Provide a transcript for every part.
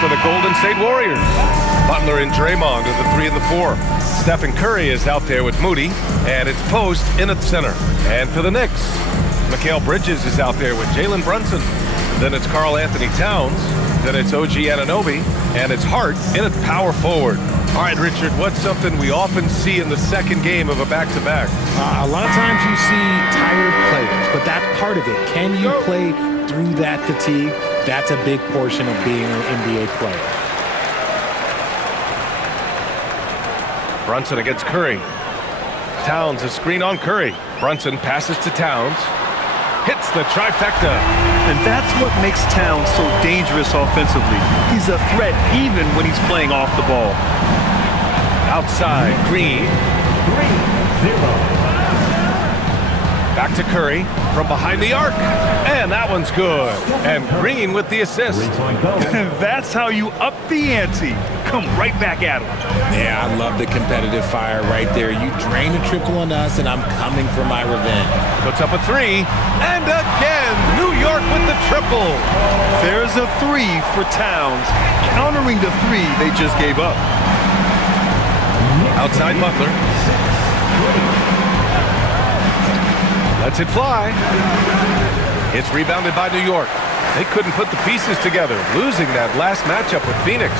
for the Golden State Warriors. Butler and Draymond are the 3 and the 4. Stephen Curry is out there with Moody, and it's Post in at center. And for the Knicks, Mikal Bridges is out there with Jalen Brunson. Then it's Karl Anthony Towns. Then it's OG Anunoby, and it's Hart in at power forward. All right, Richard, what's something we often see in the second game of a back-to-back? A lot of times you see tired players, but that's part of it. Can you play through that fatigue? That's a big portion of being an NBA player. Brunson against Curry. Towns a screen on Curry. Brunson passes to Towns. Hits the trifecta. And that's what makes Towns so dangerous offensively. He's a threat even when he's playing off the ball. Outside, Green. 3-0. Back to Curry from behind the arc. And that one's good. And Green with the assist. That's how you up the ante. Come right back at him. Yeah, I love the competitive fire right there. You drain a triple on us, and I'm coming for my revenge. Puts up a 3. And again, New York with the triple. There's a 3 for Towns, countering the 3 they just gave up. Outside Butler. Lets it fly. It's rebounded by New York. They couldn't put the pieces together, losing that last matchup with Phoenix.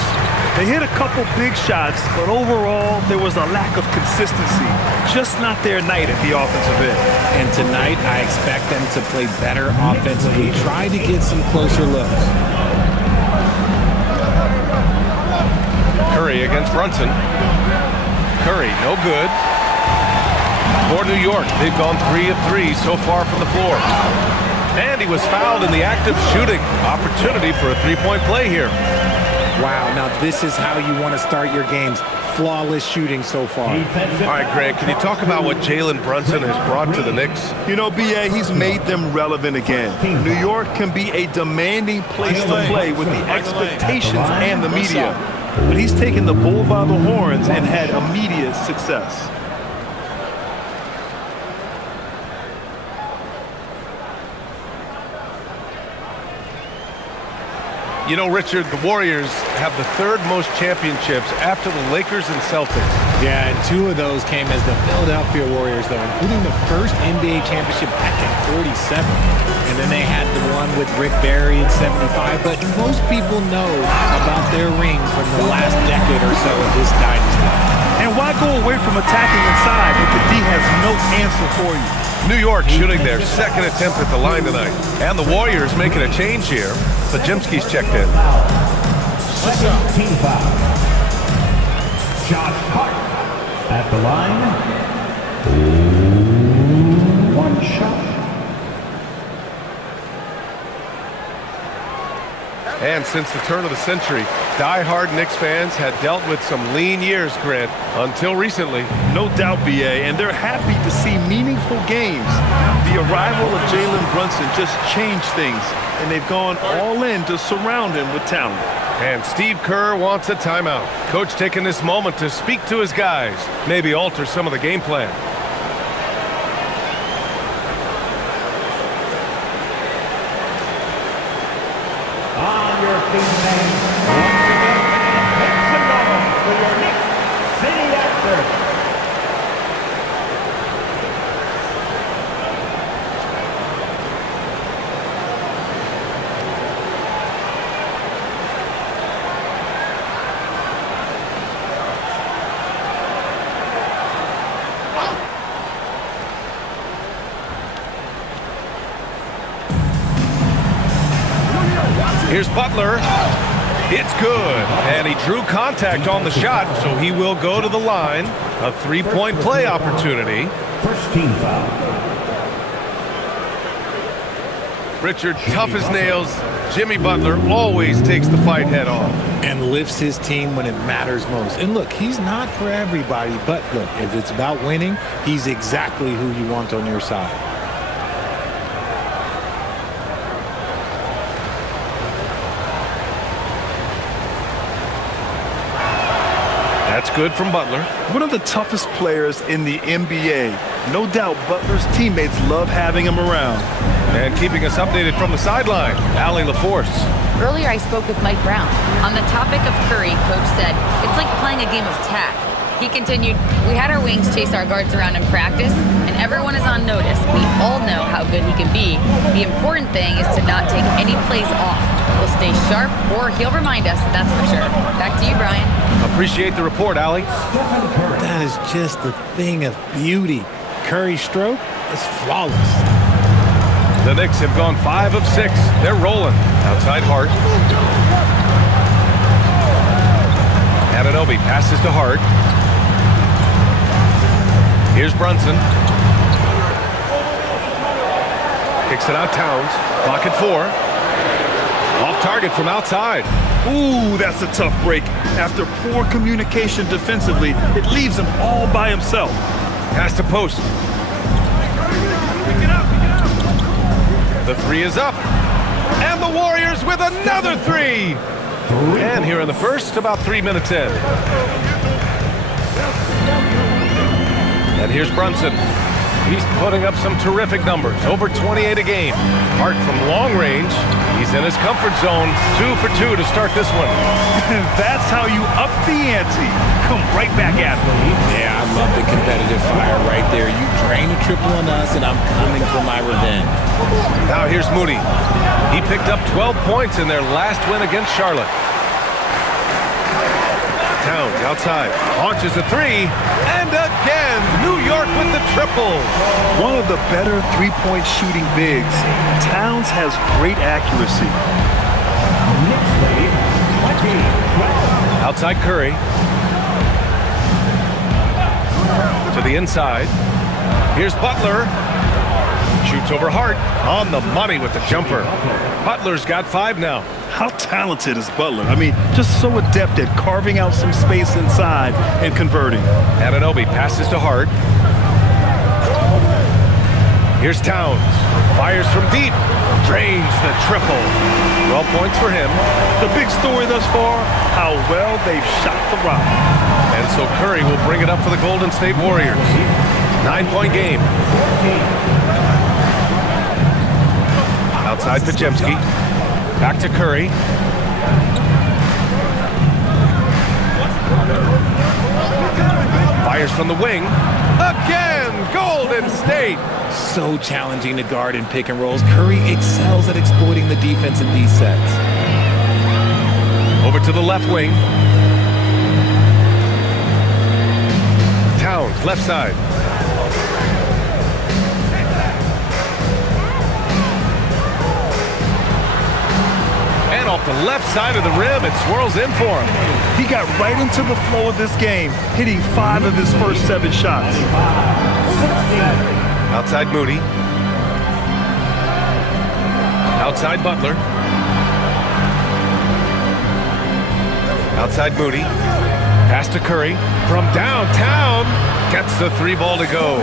They hit a couple big shots, but overall, there was a lack of consistency. Just not their night at the offensive end. And tonight, I expect them to play better offensively. Try to get some closer looks. Curry against Brunson. Curry, no good. For New York, they've gone 3 of 3 so far from the floor. And he was fouled in the act of shooting. Opportunity for a three-point play here. Wow, now this is how you want to start your games. Flawless shooting so far. All right, Greg, can you talk about what Jalen Brunson has brought to the Knicks? You know, B.A., he's made them relevant again. New York can be a demanding place to play with the expectations and the media. But he's taken the bull by the horns and had immediate success. You know, Richard, the Warriors have the 3rd most championships after the Lakers and Celtics. Yeah, and 2 of those came as the Philadelphia Warriors, though, including the first NBA championship back in '47. And then they had the one with Rick Barry in '75. But most people know about their rings from the last decade or so of this dynasty. And why go away from attacking inside if the D has no answer for you? New York shooting their 2nd attempt at the line tonight. And the Warriors making a change here. Pajimski's checked in. Second team foul. Josh Hart at the line. 1 shot. And since the turn of the century, die-hard Knicks fans had dealt with some lean years, Grant, until recently. No doubt, B.A., and they're happy to see meaningful games. The arrival of Jalen Brunson just changed things, and they've gone all in to surround him with talent. And Steve Kerr wants a timeout. Coach taking this moment to speak to his guys, maybe alter some of the game plan. On your feet, man. Once again, make some noise for your Knicks City Raptors. Here's Butler. It's good. And he drew contact on the shot, so he will go to the line. A 3-point play opportunity. First team foul. Richard, tough as nails. Jimmy Butler always takes the fight head on. And lifts his team when it matters most. And look, he's not for everybody, but look, if it's about winning, he's exactly who you want on your side. That's good from Butler. One of the toughest players in the NBA. No doubt Butler's teammates love having him around. And keeping us updated from the sideline, Allie LaForce. Earlier, I spoke with Mike Brown. On the topic of Curry, Coach said, it's like playing a game of tag. He continued, we had our wings chase our guards around in practice, and everyone is on notice. We all know how good he can be. The important thing is to not take any plays off. He'll stay sharp, or he'll remind us, that's for sure. Back to you, Brian. Appreciate the report, Allie. That is just a thing of beauty. Curry's stroke is flawless. The Knicks have gone 5 of 6. They're rolling. Outside Hart. Anunoby passes to Hart. Here's Brunson. Kicks it out Towns. Clock at 4. Off target from outside. Ooh, that's a tough break. After poor communication defensively, it leaves him all by himself. Pass to post. The 3 is up. And the Warriors with another 3. And here in the first, about 3 minutes in. And here's Brunson. He's putting up some terrific numbers. Over 28 a game. Hart from long range. He's in his comfort zone. 2 for 2 to start this one. That's how you up the ante. Come right back at them. Yeah, I love the competitive fire right there. You drain a triple on us, and I'm coming for my revenge. Now here's Moody. He picked up 12 points in their last win against Charlotte. Towns outside. Launches a 3. And again, New York with the triple. One of the better three-point shooting bigs. Towns has great accuracy. Outside Curry. To the inside. Here's Butler. Shoots over Hart. On the money with the jumper. Butler's got 5 now. How talented is Butler? I mean, just so adept at carving out some space inside and converting. Anunoby passes to Hart. Here's Towns. Fires from deep. Drains the triple. 12 points for him. The big story thus far, how well they've shot the rock. And so Curry will bring it up for the Golden State Warriors. 9-point game. Outside Podziemski. Back to Curry. Fires from the wing. Again, Golden State. So challenging to guard in pick and rolls. Curry excels at exploiting the defense in these sets. Over to the left wing. Towns, left side. And off the left side of the rim, it swirls in for him. He got right into the flow of this game, hitting 5 of his first 7 shots. Outside Moody. Outside Butler. Outside Moody. Pass to Curry. From downtown. Gets the 3 ball to go.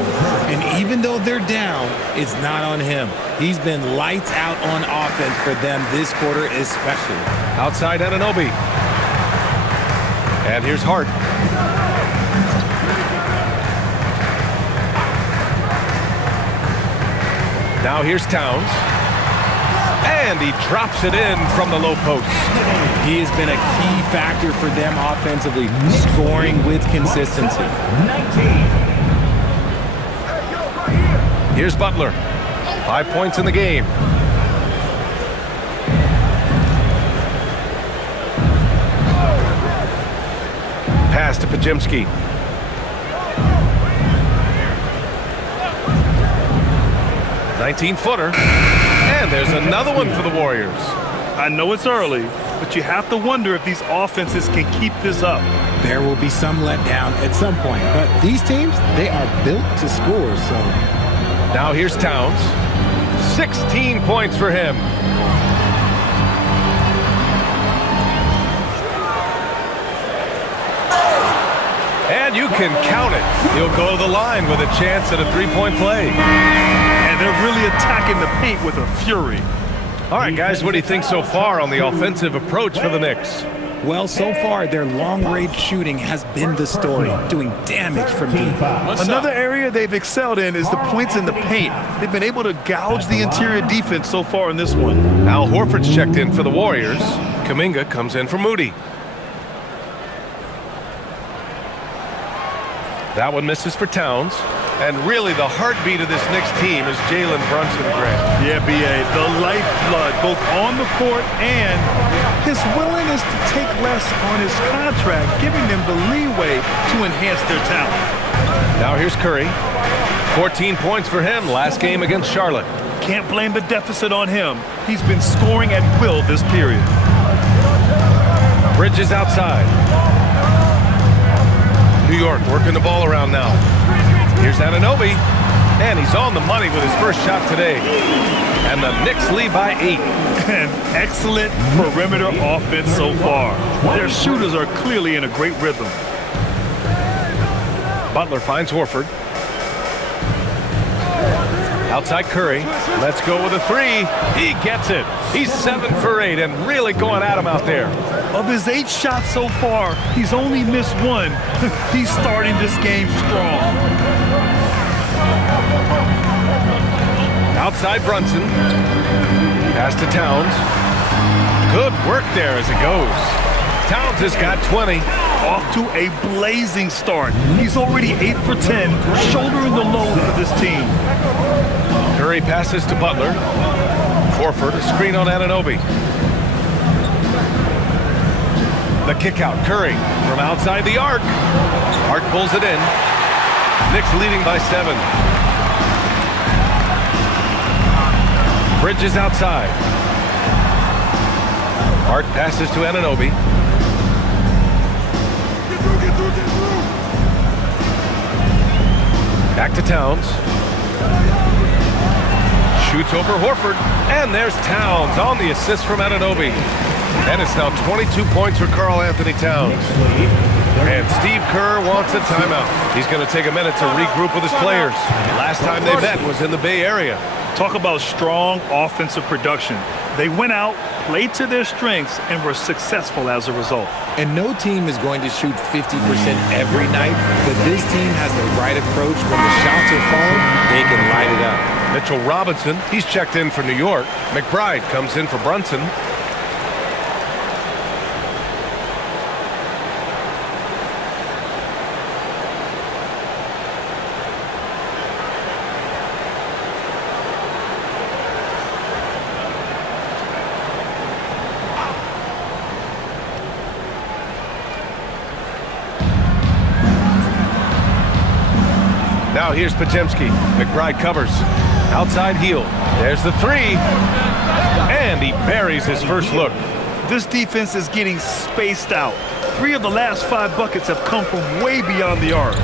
And even though they're down, it's not on him. He's been lights out on offense for them this quarter especially. Outside Anunoby. And here's Hart. Now here's Towns. And he drops it in from the low post. He has been a key factor for them offensively, scoring with consistency. Here's Butler. 5 points in the game. Pass to Podziemski. "19-footer." And there's another one for the Warriors. I know it's early, but you have to wonder if these offenses can keep this up. There will be some letdown at some point, but these teams, they are built to score, so. Now here's Towns. 16 points for him. And you can count it. He'll go to the line with a chance at a 3-point play. And they're really attacking the paint with a fury. All right, guys, what do you think so far on the offensive approach for the Knicks? Well, so far, their long-range shooting has been the story, doing damage from deep. Another area they've excelled in is the points in the paint. They've been able to gouge the interior defense so far in this one. Al Horford's checked in for the Warriors. Kuminga comes in for Moody. That one misses for Towns. And really, the heartbeat of this Knicks team is Jalen Brunson, Grant. Yeah, B.A., the lifeblood, both on the court and his willingness to take less on his contract, giving them the leeway to enhance their talent. Now here's Curry. 14 points for him last game against Charlotte. Can't blame the deficit on him. He's been scoring at will this period. Bridges outside. New York working the ball around now. Here's Anunoby, and he's on the money with his first shot today. And the Knicks lead by 8. An excellent perimeter offense so far. Their shooters are clearly in a great rhythm. Butler finds Horford. Outside Curry. Let's go with a 3. He gets it. He's 7 for 8 and really going at him out there. Of his 8 shots so far, he's only missed 1. He's starting this game strong. Outside Brunson. Pass to Towns. Good work there as it goes. Towns has got 20. Off to a blazing start. He's already 8 for 10, shouldering the load for this team. Curry passes to Butler. Horford, a screen on Anunoby. The kick out, Curry from outside the arc. Arc pulls it in. Knicks leading by 7. Bridges outside. Hart passes to Anunoby. Back to Towns. Shoots over Horford. And there's Towns on the assist from Anunoby. And it's now 22 points for Karl Anthony Towns. And Steve Kerr wants a timeout. He's going to take a minute to regroup with his players. Last time they met was in the Bay Area. Talk about strong offensive production. They went out, played to their strengths, and were successful as a result. And no team is going to shoot 50% every night, but this team has the right approach. When the shots are falling, they can light it up. Mitchell Robinson, he's checked in for New York. McBride comes in for Brunson. Now here's Podziemski. McBride covers. Outside heel. There's the 3. And he buries his first look. This defense is getting spaced out. 3 of the last 5 buckets have come from way beyond the arc.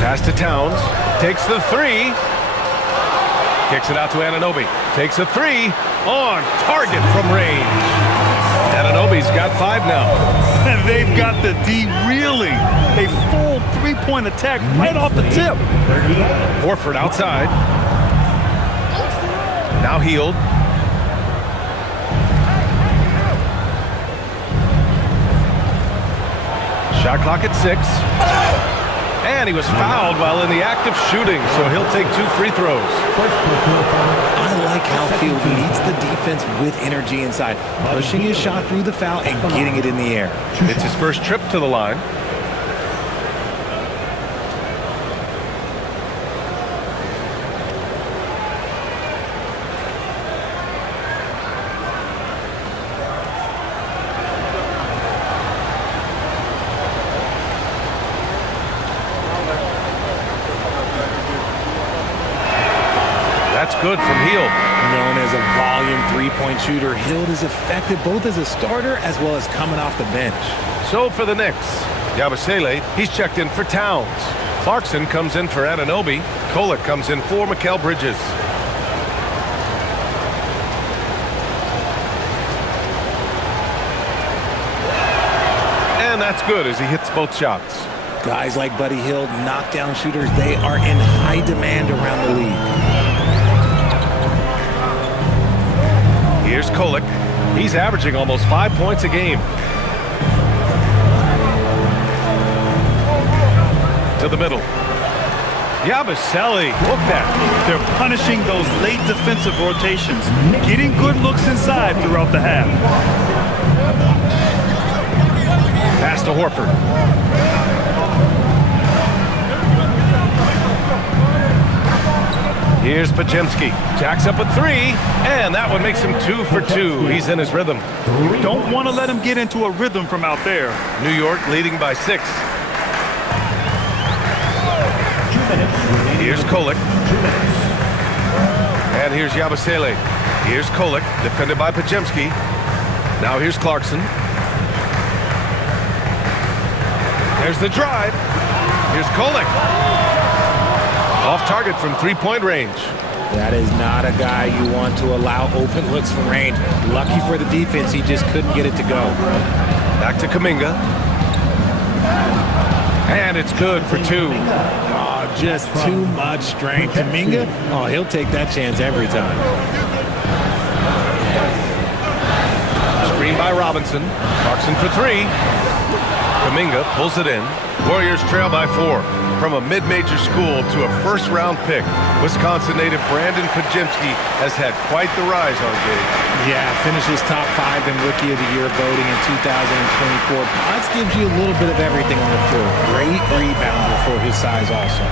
Pass to Towns. Takes the 3. Kicks it out to Anunoby. Takes a 3. On target from range. Anunoby's got 5 now. And they've got the D reeling. A full 3-point attack right off the tip. Horford outside. Now Hield. Shot clock at 6. And he was fouled while in the act of shooting, so he'll take 2 free throws. I like how Field meets the defense with energy inside, pushing his shot through the foul and getting it in the air. It's his first trip to the line. That's good from Hield. Known as a volume 3-point shooter, Hield is effective both as a starter as well as coming off the bench. So for the Knicks, Yabusele, he's checked in for Towns. Clarkson comes in for Anunoby. Kolek comes in for Mikal Bridges. And that's good as he hits both shots. Guys like Buddy Hield, knockdown shooters, they are in high demand around the league. Here's Kolek. He's averaging almost 5 points a game. To the middle. Yabusele, look that. They're punishing those late defensive rotations, getting good looks inside throughout the half. Pass to Horford. Here's Pajemski. Jacks up a 3, and that one makes him 2 for 2. He's in his rhythm. Don't want to let him get into a rhythm from out there. New York leading by 6. Here's Kolek. And here's Yabusele. Here's Kolek, defended by Pajemski. Now here's Clarkson. There's the drive. Here's Kolek. Off target from 3-point range. That is not a guy you want to allow open looks from range. Lucky for the defense, he just couldn't get it to go. Back to Kuminga. And it's good for 2. Oh, just too much strength. Kuminga, oh, he'll take that chance every time. Screen by Robinson. Clarkson for 3. Kuminga pulls it in. Warriors trail by 4. From a mid-major school to a first-round pick, Wisconsin native Brandon Pajemski has had quite the rise, RJ. Yeah, finishes top 5 in Rookie of the Year voting in 2024. Potts gives you a little bit of everything on the floor. Great rebounder for his size also.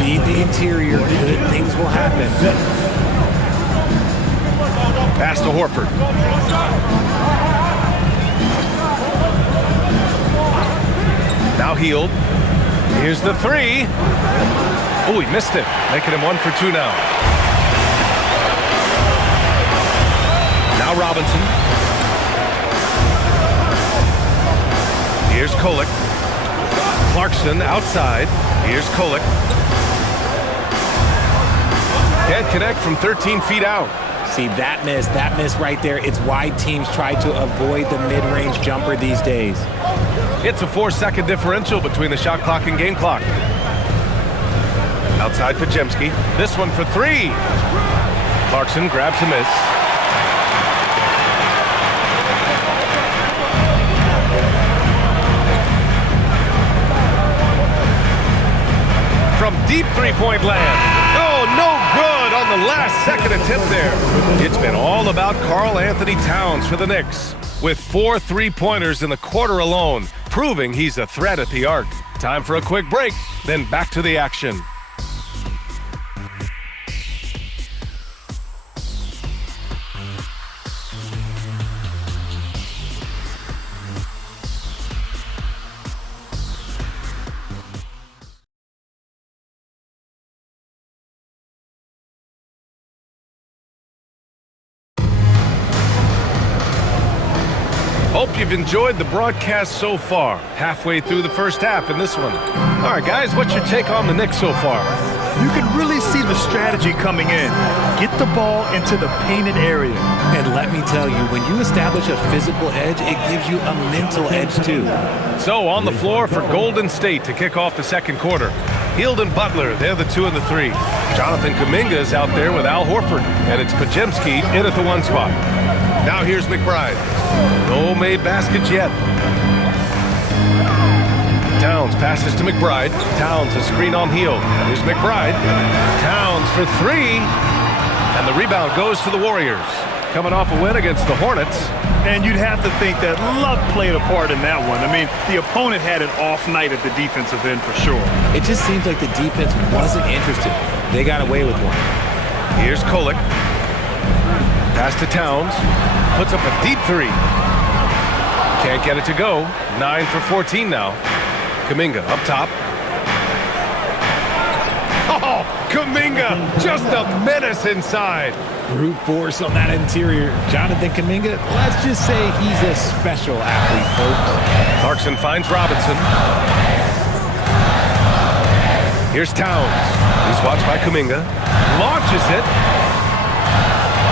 Feed the interior, good things will happen. Pass to Horford. Now Hield. Here's the 3. Oh, he missed it. Making him 1 for 2 now. Now Robinson. Here's Kolek. Clarkson outside. Here's Kolek. Can't connect from 13 feet out. See, that miss right there, it's why teams try to avoid the mid-range jumper these days. It's a 4-second differential between the shot clock and game clock. Outside Pajemski. This one for 3. Clarkson grabs a miss. From deep 3-point land. Oh, no good on the last second attempt there. It's been all about Karl Anthony Towns for the Knicks, with 4 3-pointers in the quarter alone, proving he's a threat at the arc. Time for a quick break, then back to the action. Hope you've enjoyed the broadcast so far. Halfway through the first half in this one. All right, guys, what's your take on the Knicks so far? You can really see the strategy coming in. Get the ball into the painted area. And let me tell you, when you establish a physical edge, it gives you a mental edge too. So on the floor for Golden State to kick off the second quarter. Hield and Butler, they're the 2 and the 3. Jonathan Kuminga is out there with Al Horford, and it's Pajemski in at the 1 spot. Now here's McBride. No made baskets yet. Towns passes to McBride. Towns a screen on Hield. Here's McBride. Towns for 3. And the rebound goes to the Warriors. Coming off a win against the Hornets. And you'd have to think that luck played a part in that one. I mean, the opponent had an off night at the defensive end for sure. It just seems like the defense wasn't interested. They got away with one. Here's Kolek. Pass to Towns. Puts up a deep 3. Can't get it to go. 9 for 14 now. Kuminga up top. Oh, Kuminga, just a menace inside. Brute force on that interior. Jonathan Kuminga, let's just say he's a special athlete, folks. Clarkson finds Robinson. Here's Towns. He's watched by Kuminga. Launches it.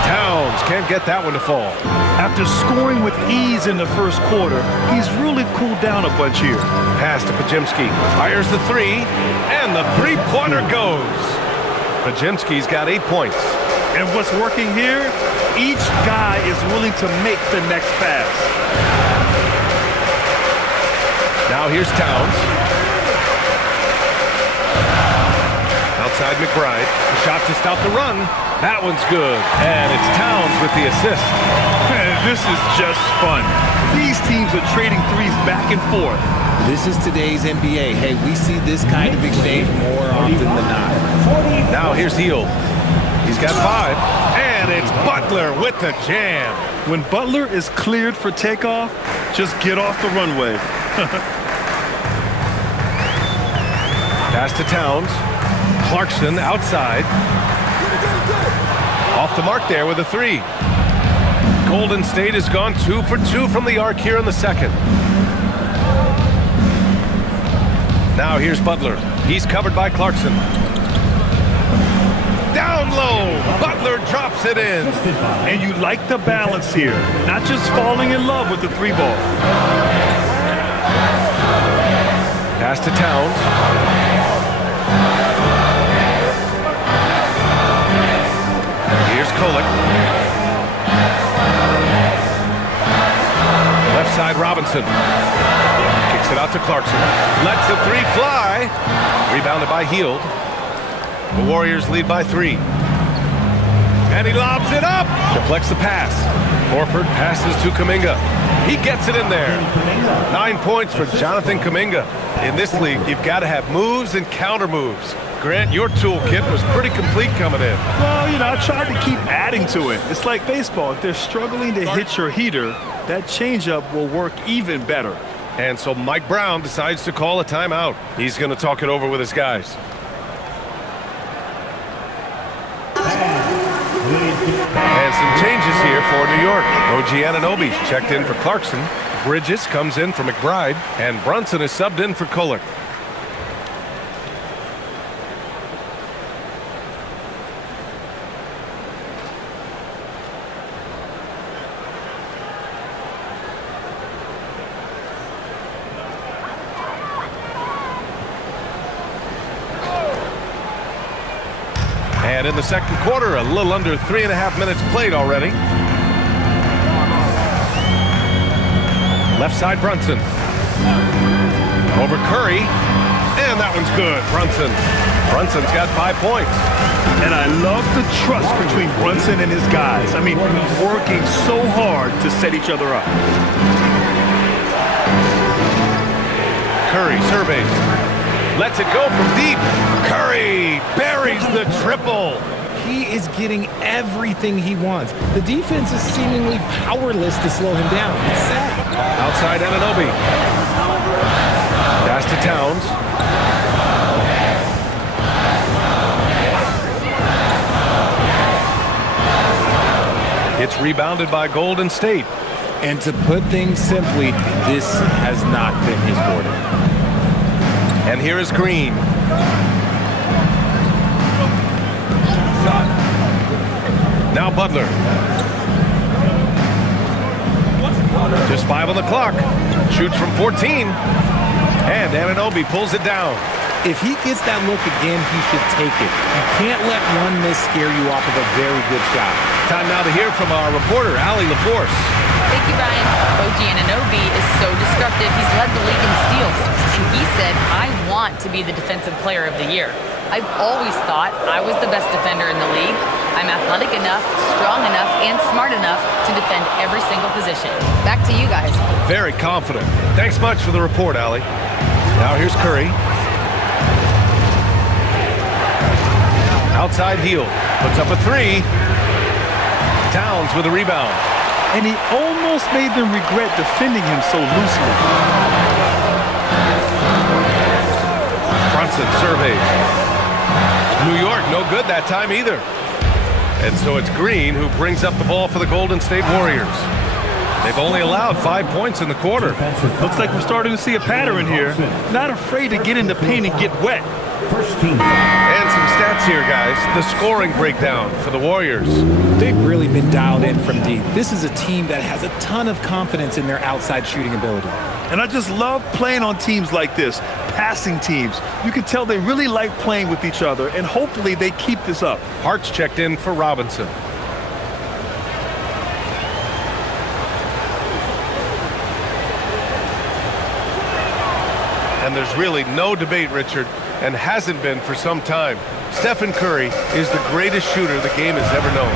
Towns can't get that one to fall. After scoring with ease in the first quarter, he's really cooled down a bunch here. Pass to Pajemski. Fires the 3, and the 3-pointer goes. Pajemski's got 8 points. And what's working here? Each guy is willing to make the next pass. Now here's Towns. Outside McBride. The shot just out the run. That one's good. And it's Towns with the assist. This is just fun. These teams are trading threes back and forth. This is today's NBA. Hey, we see this kind of exchange more often than not. Now here's Hield. He's got 5. And it's Butler with the jam. When Butler is cleared for takeoff, just get off the runway. Pass to Towns. Clarkson outside. Off the mark there with a 3. Golden State has gone 2 for 2 from the arc here in the second. Now here's Butler. He's covered by Clarkson. Down low. Butler drops it in. And you like the balance here. Not just falling in love with the 3-ball. Pass to Towns. Here's Kolek. Left side Robinson. Kicks it out to Clarkson. Lets the 3 fly. Rebounded by Hield. The Warriors lead by 3. And he lobs it up. Deflects the pass. Horford passes to Kuminga. He gets it in there. 9 points for Jonathan Kuminga. In this league, you've got to have moves and counter moves. Grant, your toolkit was pretty complete coming in. Well, you know, I tried to keep adding to it. It's like baseball. If they're struggling to hit your heater, that changeup will work even better. And so Mike Brown decides to call a timeout. He's going to talk it over with his guys. And some changes here for New York. OG Anunoby checked in for Clarkson. Bridges comes in for McBride. And Brunson is subbed in for Kolek. And in the second quarter, a little under 3.5 minutes played already. Left side Brunson. Over Curry. And that one's good. Brunson's got 5 points. And I love the trust between Brunson and his guys. I mean, working so hard to set each other up. Curry surveys. Lets it go from deep. Curry buries the triple. He is getting everything he wants. The defense is seemingly powerless to slow him down. It's sad. Outside Anunoby. Pass to Towns. It's rebounded by Golden State. And to put things simply, this has not been his quarter. And here is Green. Now Butler. Just 5 on the clock. Shoots from 14. And Anunoby pulls it down. If he gets that look again, he should take it. You can't let one miss scare you off of a very good shot. Time now to hear from our reporter, Allie LaForce. Thank you, Brian. OG Anunoby is so destructive. He's led the league in steals. And he said, I want to be the defensive player of the year. I've always thought I was the best defender in the league. I'm athletic enough, strong enough, and smart enough to defend every single position. Back to you guys. Very confident. Thanks much for the report, Allie. Now here's Curry. Outside Hield. Puts up a 3. Towns with a rebound. And he almost made them regret defending him so loosely. Brunson surveys. New York, no good that time either. And so it's Green who brings up the ball for the Golden State Warriors. They've only allowed 5 points in the quarter. Looks like we're starting to see a pattern here. Not afraid to get in the paint and get wet. And some stats here, guys. The scoring breakdown for the Warriors. They've really been dialed in from deep. This is a team that has a ton of confidence in their outside shooting ability. And I just love playing on teams like this, passing teams. You can tell they really like playing with each other, and hopefully they keep this up. Hart's checked in for Robinson. there's really no debate, Richard, and hasn't been for some time. Stephen Curry is the greatest shooter the game has ever known.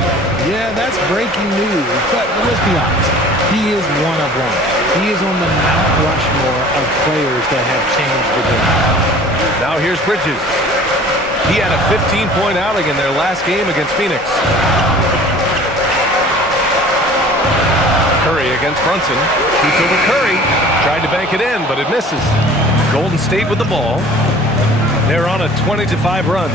Yeah, that's breaking news, but let's be honest. He is one of one. He is on the Mount Rushmore of players that have changed the game. Now here's Bridges. He had a 15-point outing in their last game against Phoenix. Curry against Brunson. Shoots over Curry. Tried to bank it in, but it misses. Golden State with the ball. They're on a 20-5 run.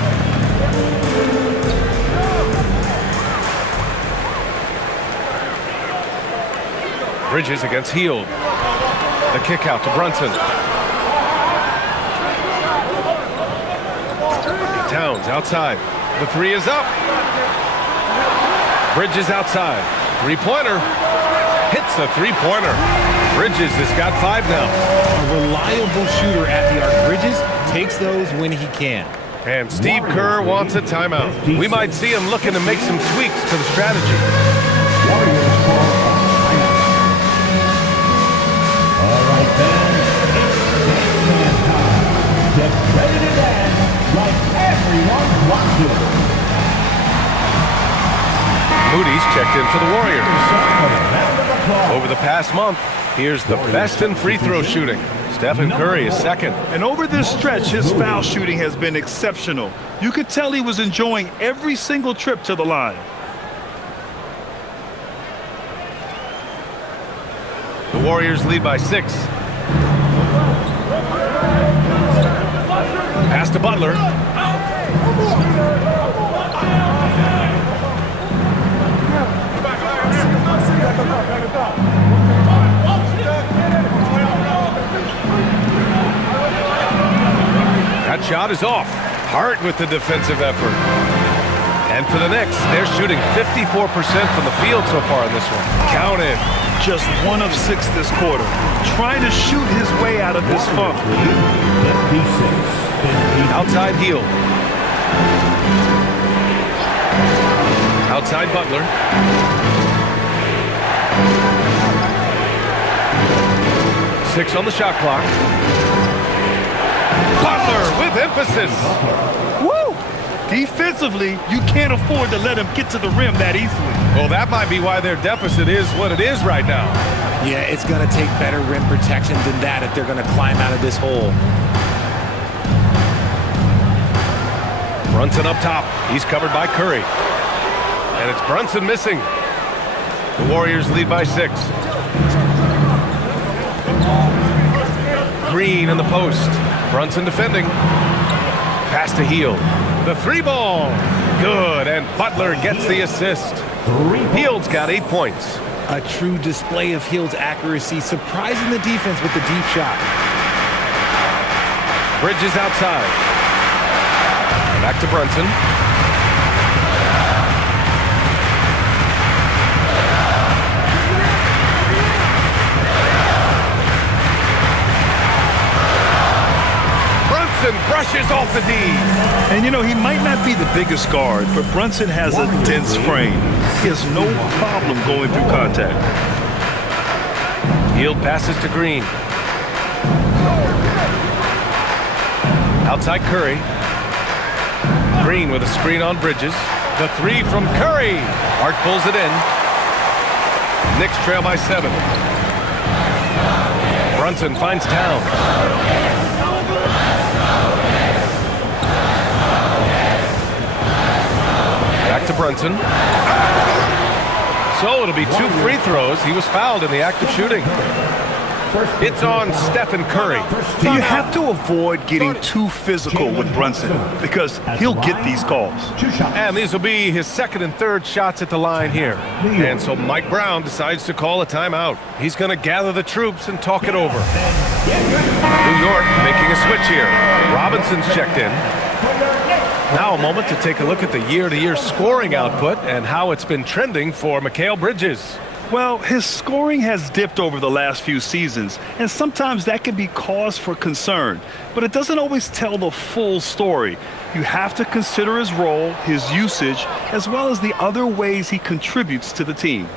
Bridges against Hield. The kick out to Brunson. Towns outside. The three is up. Bridges outside. Three-pointer. Hits the three-pointer. Bridges has got 5 now. A reliable shooter at the arc. Bridges takes those when he can. And Steve Kerr wants a timeout. We might see him looking to make some tweaks to the strategy. Warriors call a timeout. All right, fans, it's dance time. Get ready to dance like everyone's watching. Moody's checked in for the Warriors. Over the past month, here's the best in free throw shooting. Stephen Curry is second. And over this stretch, his foul shooting has been exceptional. You could tell he was enjoying every single trip to the line. The Warriors lead by 6. Pass to Butler. That shot is off. Hart with the defensive effort. And for the Knicks, they're shooting 54% from the field so far in this one. Counted. Just 1 of 6 this quarter. Trying to shoot his way out of this funk. Outside Hield. Outside Butler. Six on the shot clock. Butler with emphasis. Woo! Defensively, you can't afford to let him get to the rim that easily. Well, that might be why their deficit is what it is right now. Yeah, it's going to take better rim protection than that if they're going to climb out of this hole. Brunson up top. He's covered by Curry. And it's Brunson missing. The Warriors lead by 6. Green in the post. Brunson defending. Pass to Hield. The 3-ball. Good, and Butler gets the assist. Hield's got 8 points. A true display of Hield's accuracy, surprising the defense with the deep shot. Bridges outside. Back to Brunson. Brushes off the D. And you know, he might not be the biggest guard, but Brunson has a dense frame. He has no problem going through contact. Hield passes to Green. Outside Curry. Green with a screen on Bridges. The 3 from Curry. Hart pulls it in. Knicks trail by 7. Brunson finds Towns. Back to Brunson. So it'll be 2 free throws. He was fouled in the act of shooting. It's on Stephen Curry. You have to avoid getting too physical with Brunson because he'll get these calls. And these will be his 2nd and 3rd shots at the line here. And so Mike Brown decides to call a timeout. He's going to gather the troops and talk it over. New York making a switch here. Robinson's checked in. Now a moment to take a look at the year-to-year scoring output and how it's been trending for Mikal Bridges. Well, his scoring has dipped over the last few seasons, and sometimes that can be cause for concern. But it doesn't always tell the full story. You have to consider his role, his usage, as well as the other ways he contributes to the team.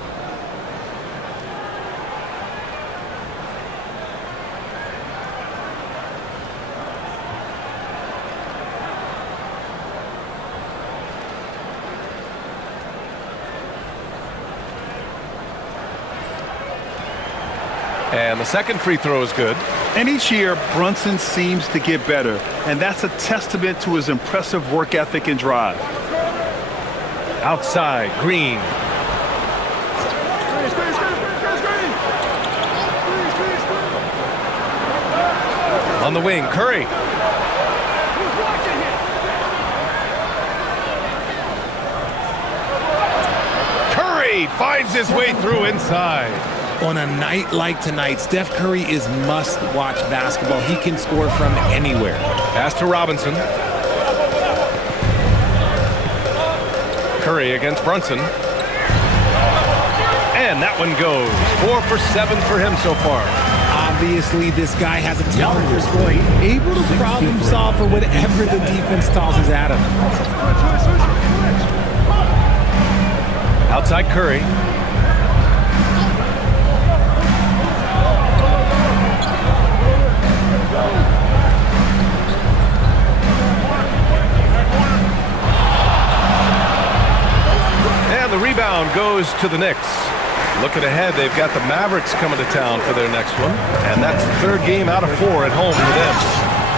And the second free throw is good. And each year, Brunson seems to get better, and that's a testament to his impressive work ethic and drive. Outside, Green. On the wing, Curry. Curry finds his way through inside. On a night like tonight, Steph Curry is must-watch basketball. He can score from anywhere. Pass to Robinson. Curry against Brunson. And that one goes. 4 for 7 for him so far. Obviously, this guy has a talent for scoring. Able to problem solve for whatever the defense tosses at him. Outside Curry. And the rebound goes to the Knicks. Looking ahead, they've got the Mavericks coming to town for their next one. And that's the third game out of 4 at home for them.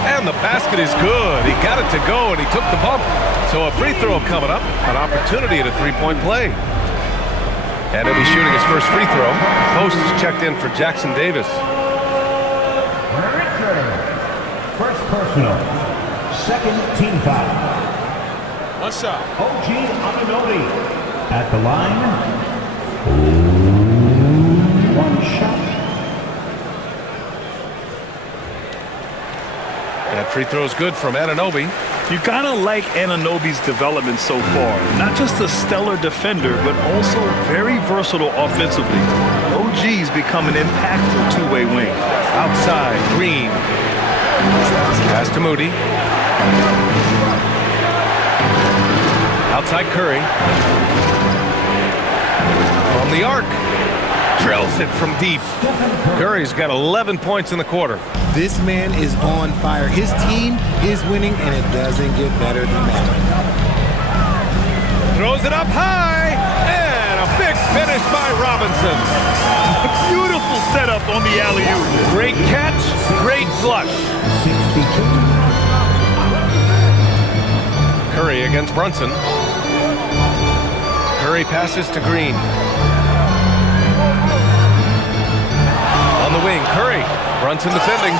And the basket is good. He got it to go, and he took the bump. So a free throw coming up, an opportunity at a three-point play. And he'll be shooting his first free throw. Post is checked in for Jackson Davis. First personal. Second team foul. One shot. OG Anunoby at the line. One shot. That free throw is good from Anunoby. You gotta like Anunoby's development so far. Not just a stellar defender, but also very versatile offensively. OG's become an impactful two-way wing. Outside, Green. Pass to Moody. Outside Curry. From the arc. Drills it from deep. Curry's got 11 points in the quarter. This man is on fire. His team is winning, and it doesn't get better than that. Throws it up high, and a big finish by Robinson. Beautiful setup on the alley-oop. Great catch, great flush. 62. Curry against Brunson. Curry passes to Green. On the wing, Curry. Brunson defending.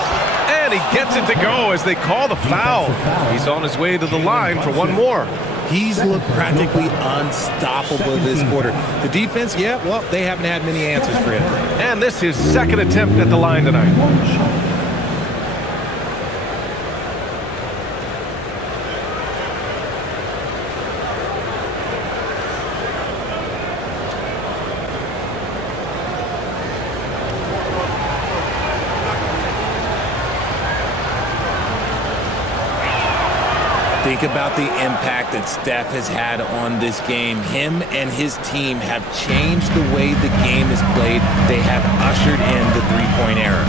And he gets it to go as they call the foul. He's on his way to the line for one more. He's looked practically unstoppable this quarter. The defense, yeah, well, they haven't had many answers for him. And this is his second attempt at the line tonight. Think about the impact that Steph has had on this game. Him and his team have changed the way the game is played. They have ushered in the three-point era.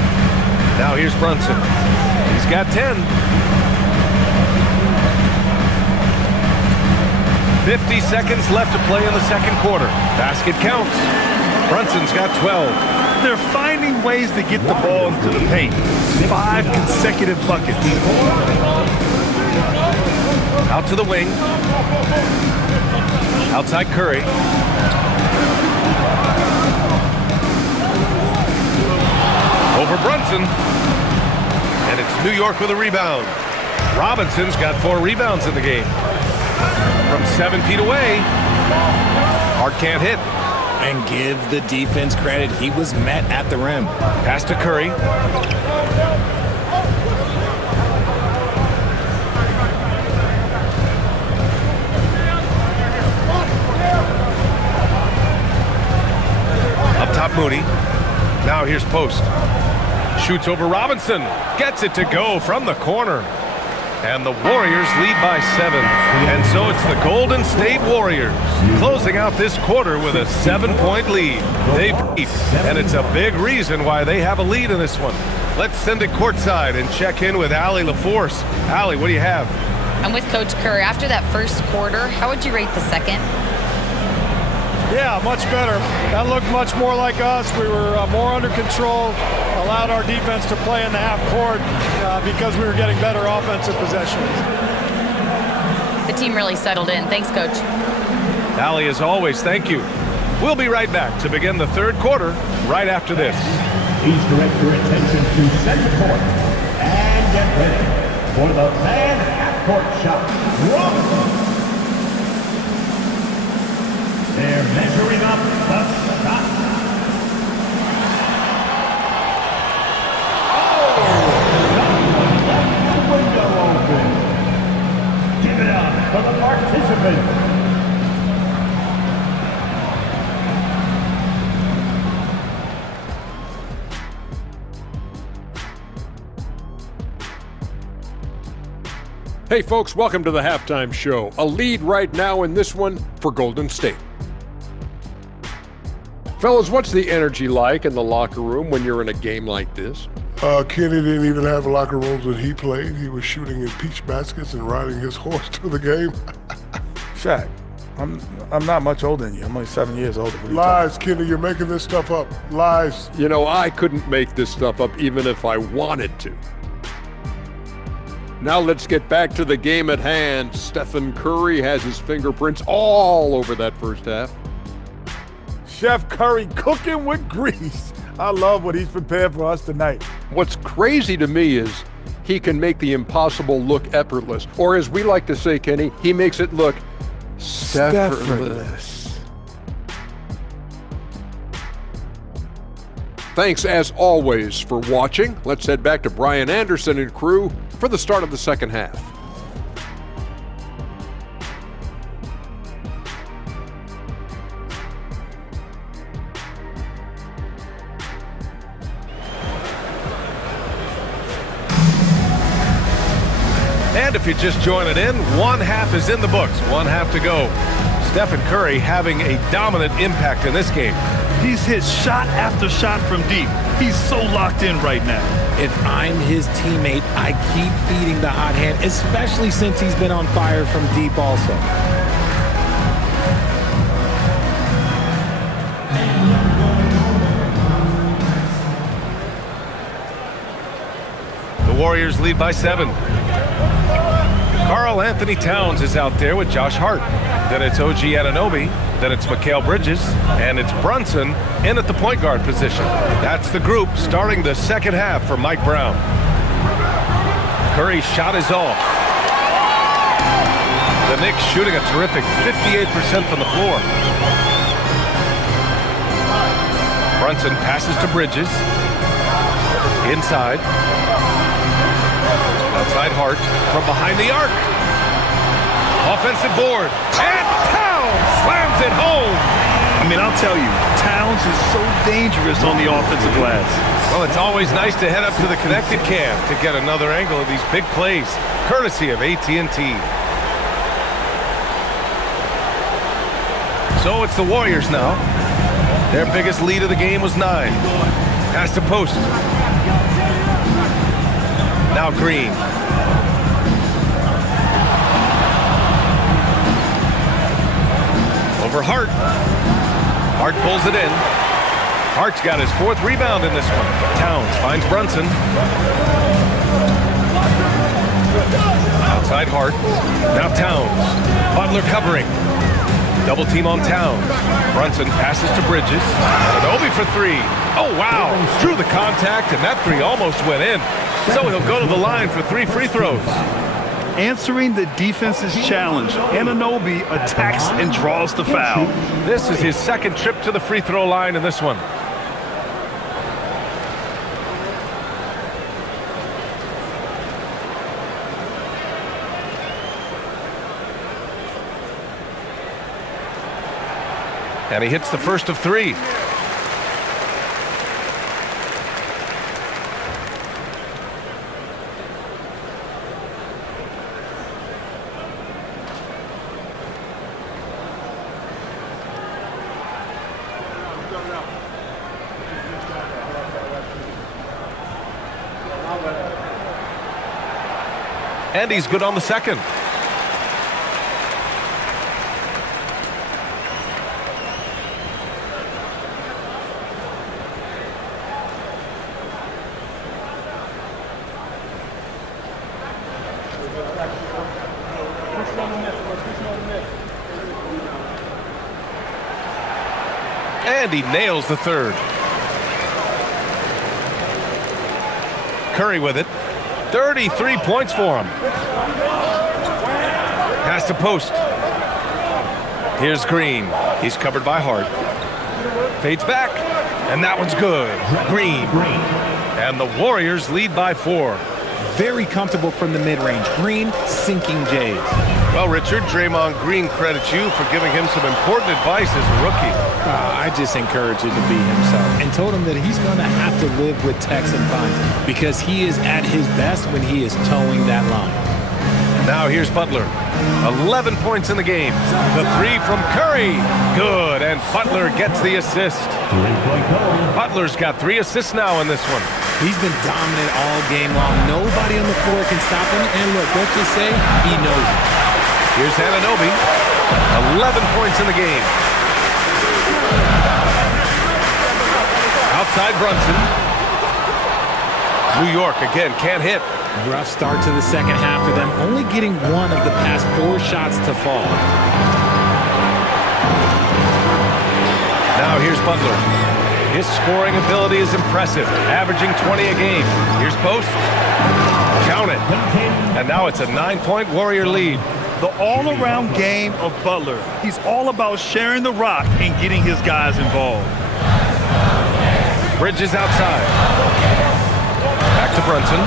Now here's Brunson. He's got 10. 50 seconds left to play in the second quarter. Basket counts. Brunson's got 12. They're finding ways to get the ball into the paint. 5 consecutive buckets. Out to the wing. Outside Curry. Over Brunson. And it's New York with a rebound. Robinson's got 4 rebounds in the game. From 7 feet away. Hart can't hit. And give the defense credit. He was met at the rim. Pass to Curry. Top Moody. Now here's Post. Shoots over Robinson. Gets it to go from the corner. And the Warriors lead by 7. And so it's the Golden State Warriors closing out this quarter with a 7-point lead. They beat, and it's a big reason why they have a lead in this one. Let's send it courtside and check in with Allie LaForce. Allie, what do you have? I'm with Coach Kerr. After that first quarter, how would you rate the second? Yeah, much better. That looked much more like us. We were more under control, allowed our defense to play in the half court because we were getting better offensive possessions. The team really settled in. Thanks, Coach. Allie, as always, thank you. We'll be right back to begin the third quarter right after this. Please direct your attention to center court and get ready for the fan half-court shot. They're measuring up the shot. Oh! Left the window open. Give it up for the participant. Hey folks, welcome to the halftime show. A lead right now in this one for Golden State. Fellas, what's the energy like in the locker room when you're in a game like this? Kenny didn't even have locker rooms when he played. He was shooting in peach baskets and riding his horse to the game. Shaq, I'm not much older than you. I'm only 7 years older. Lies, Kenny, you're making this stuff up. Lies. You know, I couldn't make this stuff up even if I wanted to. Now let's get back to the game at hand. Stephen Curry has his fingerprints all over that first half. Chef Curry cooking with grease. I love what he's prepared for us tonight. What's crazy to me is he can make the impossible look effortless. Or as we like to say, Kenny, he makes it look effortless. Thanks as always for watching. Let's head back to Brian Anderson and crew for the start of the second half. And if you're just joining in, one half is in the books, one half to go. Stephen Curry having a dominant impact in this game. He's hit shot after shot from deep. He's so locked in right now. If I'm his teammate, I keep feeding the hot hand, especially since he's been on fire from deep also. The Warriors lead by 7. Karl Anthony Towns is out there with Josh Hart. Then it's OG Anunoby. Then it's Mikal Bridges. And it's Brunson in at the point guard position. That's the group starting the second half for Mike Brown. Curry's shot is off. The Knicks shooting a terrific 58% from the floor. Brunson passes to Bridges. Inside. Outside Hart from behind the arc. Offensive board. And Towns slams it home. I mean, I'll tell you, Towns is so dangerous on the offensive glass. Well, it's always nice to head up to the Connecticut cam to get another angle of these big plays, courtesy of AT&T. So it's the Warriors now. Their biggest lead of the game was 9. Pass to post. Now Green. Over Hart. Hart pulls it in. Hart's got his 4th rebound in this one. Towns finds Brunson. Outside Hart. Now Towns. Butler covering. Double team on Towns. Brunson passes to Bridges. Anunoby for 3. Oh, wow. Drew the contact, and that 3 almost went in. So he'll go to the line for 3 free throws. Answering the defense's challenge, Anunoby attacks and draws the foul. This is his 2nd trip to the free throw line in this one. And he hits the first of 3. And he's good on the 2nd. And he nails the third. Curry with it. 33 points for him. Pass to post. Here's Green. He's covered by Hart. Fades back. And that one's good. Green. And the Warriors lead by 4. Very comfortable from the mid-range. Green sinking Jays. Well, Richard, Draymond Green credits you for giving him some important advice as a rookie. I just encouraged him to be himself and told him that he's going to have to live with Tex and fines because he is at his best when he is towing that line. Now here's Butler. 11 points in the game. The three from Curry. Good, and Butler gets the assist. Butler's got 3 assists now in this one. He's been dominant all game long. Nobody on the floor can stop him. And look, let's just say he knows it. Here's Anunoby. 11 points in the game. Outside Brunson. New York again can't hit. Rough start to the second half for them, only getting one of the past 4 shots to fall. Now here's Butler. His scoring ability is impressive, averaging 20 a game. Here's post. Count it. And now it's a 9-point Warrior lead. The all-around game of Butler. He's all about sharing the rock and getting his guys involved. Bridges outside. Back to Brunson.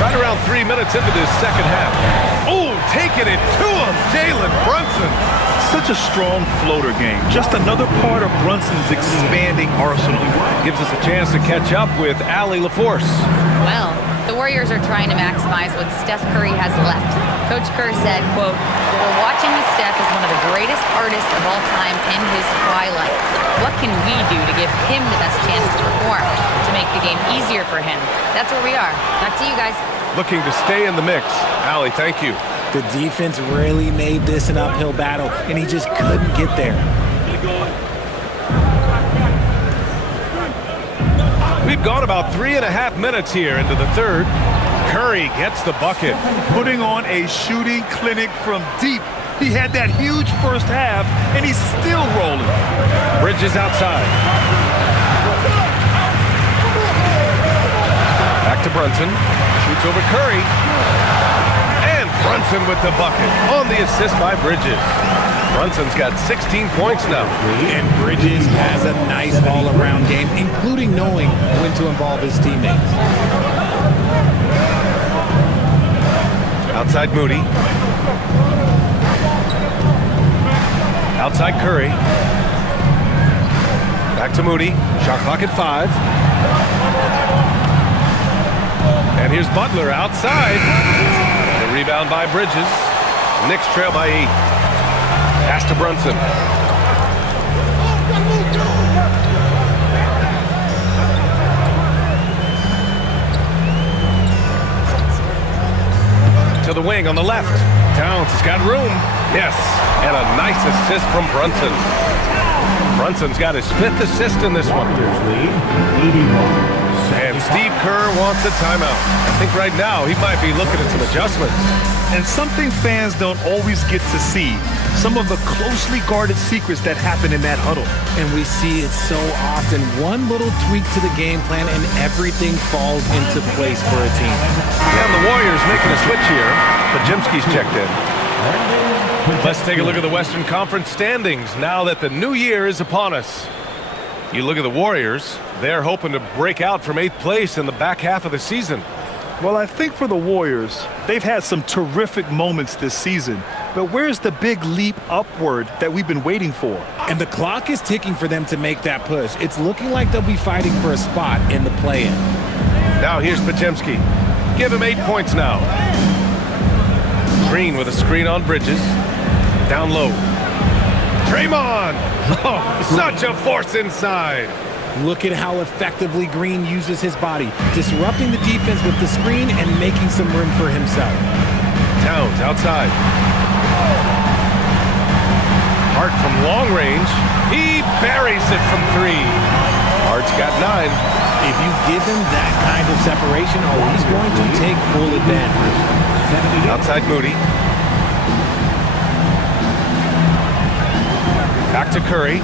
Right around 3 minutes into this second half. Oh, taking it to him, Jalen Brunson. Such a strong floater game. Just another part of Brunson's expanding arsenal. Gives us a chance to catch up with Allie LaForce. Well, the Warriors are trying to maximize what Steph Curry has left. Coach Kerr said, quote, "What we're watching with Steph is one of the greatest artists of all time in his twilight. What can we do to give him the best chance to perform, to make the game easier for him?" That's where we are. Back to you guys. Looking to stay in the mix. Allie, thank you. The defense really made this an uphill battle, and he just couldn't get there. We've gone about 3.5 minutes here into the third. Curry gets the bucket. Putting on a shooting clinic from deep. He had that huge first half, and he's still rolling. Bridges outside. Back to Brunson. Shoots over Curry. And Brunson with the bucket on the assist by Bridges. Brunson's got 16 points now. And Bridges has a nice all-around game, including knowing when to involve his teammates. Outside Moody. Outside Curry. Back to Moody. Shot clock at 5. And here's Butler outside. The rebound by Bridges. Knicks trail by 8. Pass to Brunson. To the wing on the left. Towns has got room. Yes, and a nice assist from Brunson. Brunson's got his 5th assist in this one. And Steve Kerr wants a timeout. I think right now he might be looking at some adjustments. And something fans don't always get to see, some of the closely guarded secrets that happen in that huddle. And we see it so often. One little tweak to the game plan and everything falls into place for a team. Yeah, and the Warriors making a switch here. Pajimski's checked in. Let's take a look at the Western Conference standings now that the new year is upon us. You look at the Warriors, they're hoping to break out from 8th place in the back half of the season. Well, I think for the Warriors, they've had some terrific moments this season. But where's the big leap upward that we've been waiting for? And the clock is ticking for them to make that push. It's looking like they'll be fighting for a spot in the play-in. Now here's Pajimski. Give him 8 points now. Green with a screen on Bridges. Down low. Draymond! Oh, such a force inside. Look at how effectively Green uses his body, disrupting the defense with the screen and making some room for himself. Towns outside. Hart from long range. He buries it from 3. Hart's got 9. If you give him that kind of separation, he's going to take full advantage. Outside Moody. Back to Curry.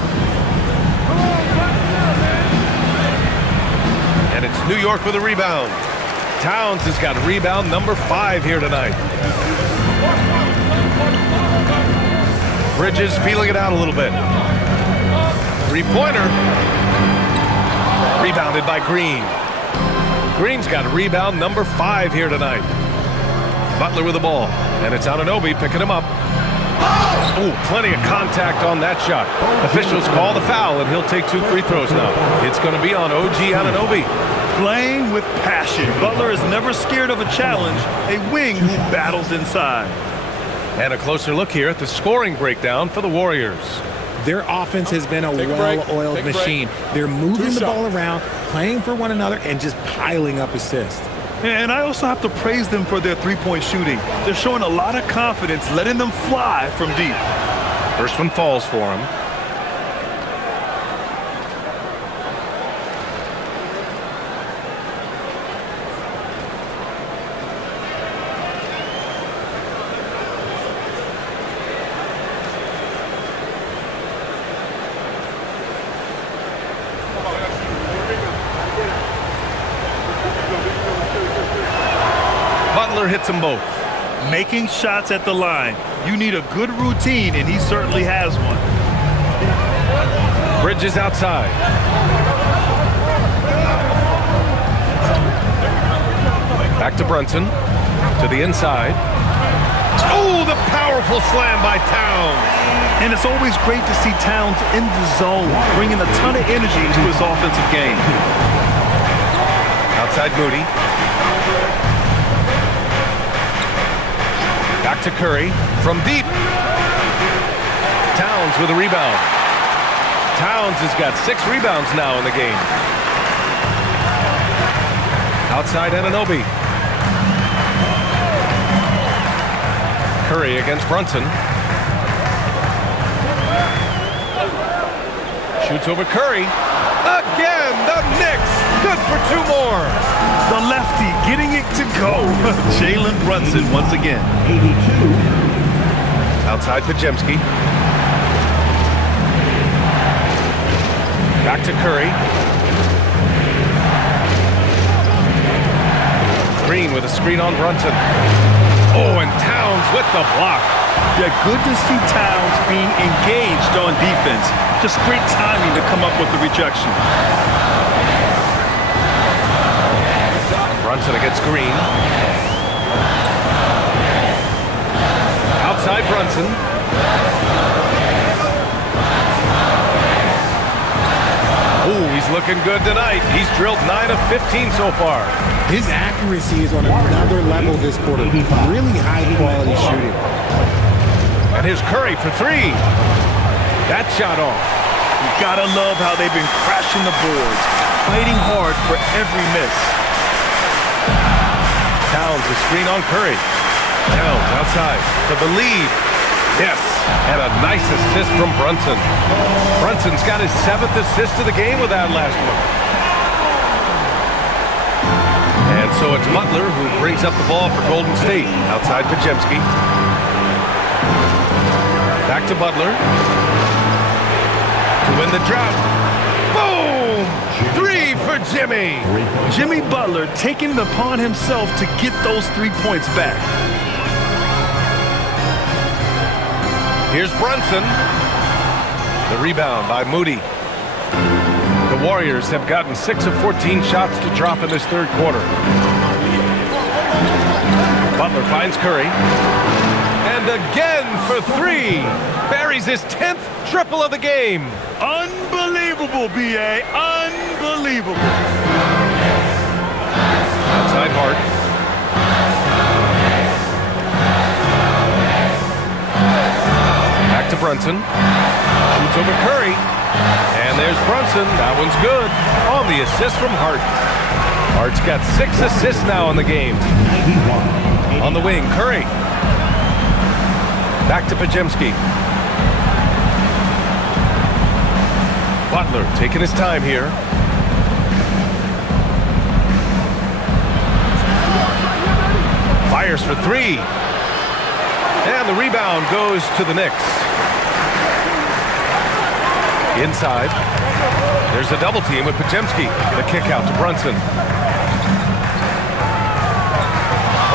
And it's New York with a rebound. Towns has got rebound number 5 here tonight. Bridges feeling it out a little bit. Three-pointer. Rebounded by Green. Green's got rebound number 5 here tonight. Butler with the ball. And it's Anunoby picking him up. Oh, plenty of contact on that shot. Officials call the foul, and he'll take 2 free throws now. It's going to be on OG Anunoby. Playing with passion. Butler is never scared of a challenge. A wing who battles inside. And a closer look here at the scoring breakdown for the Warriors. Their offense has been a well-oiled machine. They're moving the ball around, playing for one another, and just piling up assists. And I also have to praise them for their three-point shooting. They're showing a lot of confidence, letting them fly from deep. First one falls for him. Butler hits them both. Making shots at the line. You need a good routine, and he certainly has one. Bridges outside. Back to Brunson. To the inside. Oh, the powerful slam by Towns. And it's always great to see Towns in the zone, bringing a ton of energy to his offensive game. Outside Moody. Back to Curry from deep. Towns with a rebound. Towns has got 6 rebounds now in the game. Outside Anunoby. Curry against Brunson. Shoots over Curry. Again, the Knicks. Good for 2 more. The lefty getting it to go. Jalen Brunson once again. 82. Outside Pajemski. Back to Curry. Green with a screen on Brunson. Oh, and Towns with the block. Yeah, good to see Towns being engaged on defense. Just great timing to come up with the rejection. Brunson against Green. Outside Brunson. Oh, he's looking good tonight. He's drilled 9 of 15 so far. His accuracy is on another level this quarter. Really high-quality shooting. And here's Curry for 3. That shot off. You gotta love how they've been crashing the boards, fighting hard for every miss. Towns, the screen on Curry. Towns outside for the lead. Yes, and a nice assist from Brunson. Brunson's got his 7th assist of the game with that last one. And so it's Butler who brings up the ball for Golden State. Outside Pajemski. Back to Butler. To win the drought. Boom! 3 for Jimmy. Jimmy Butler taking it upon himself to get those 3 points back. Here's Brunson. The rebound by Moody. The Warriors have gotten 6 of 14 shots to drop in this 3rd quarter. Butler finds Curry. And again for 3. Buries his 10th triple of the game. Unbelievable, B.A. Unbelievable. Outside Hart. Back to Brunson. Shoots over Curry. And there's Brunson. That one's good. On the assist from Hart. Hart's got 6 assists now in the game. On the wing, Curry. Back to Pajemski. Butler taking his time here. Fires for three. And the rebound goes to the Knicks. Inside. There's a double team with Podziemski. The kick out to Brunson.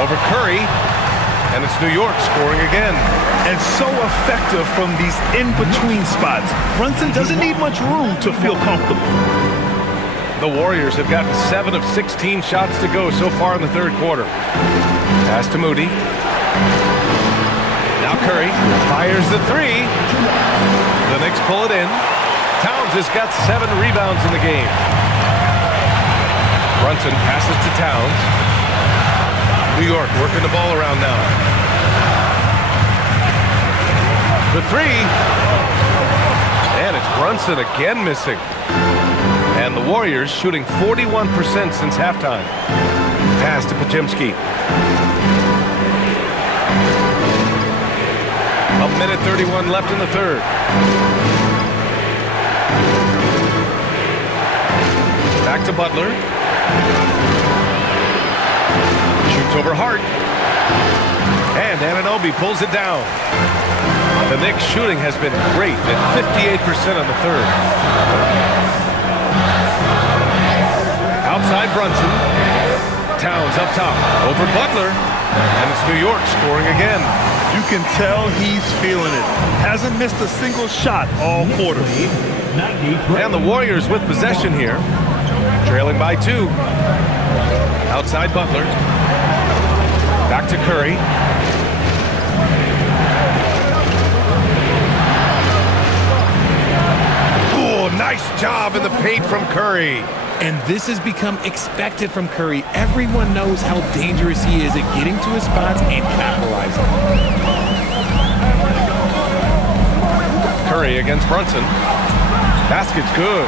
Over Curry. And it's New York scoring again. And so effective from these in-between spots. Brunson doesn't need much room to feel comfortable. The Warriors have gotten 7 of 16 shots to go so far in the third quarter. Pass to Moody. Now Curry fires the three. The Knicks pull it in. Towns has got 7 rebounds in the game. Brunson passes to Towns. New York working the ball around now. For three. And it's Brunson again missing. And the Warriors shooting 41% since halftime. Pass to Podziemski. A minute 31 left in the third. Back to Butler. Shoots over Hart. And Anunoby pulls it down. The Knicks shooting has been great at 58% on the third. Outside Brunson. Towns up top. Over Butler. And it's New York scoring again. You can tell he's feeling it. Hasn't missed a single shot all quarter. And the Warriors with possession here. Trailing by 2. Outside Butler. Back to Curry. Oh, nice job in the paint from Curry. And this has become expected from Curry. Everyone knows how dangerous he is at getting to his spots and capitalizing. Curry against Brunson. Basket's good.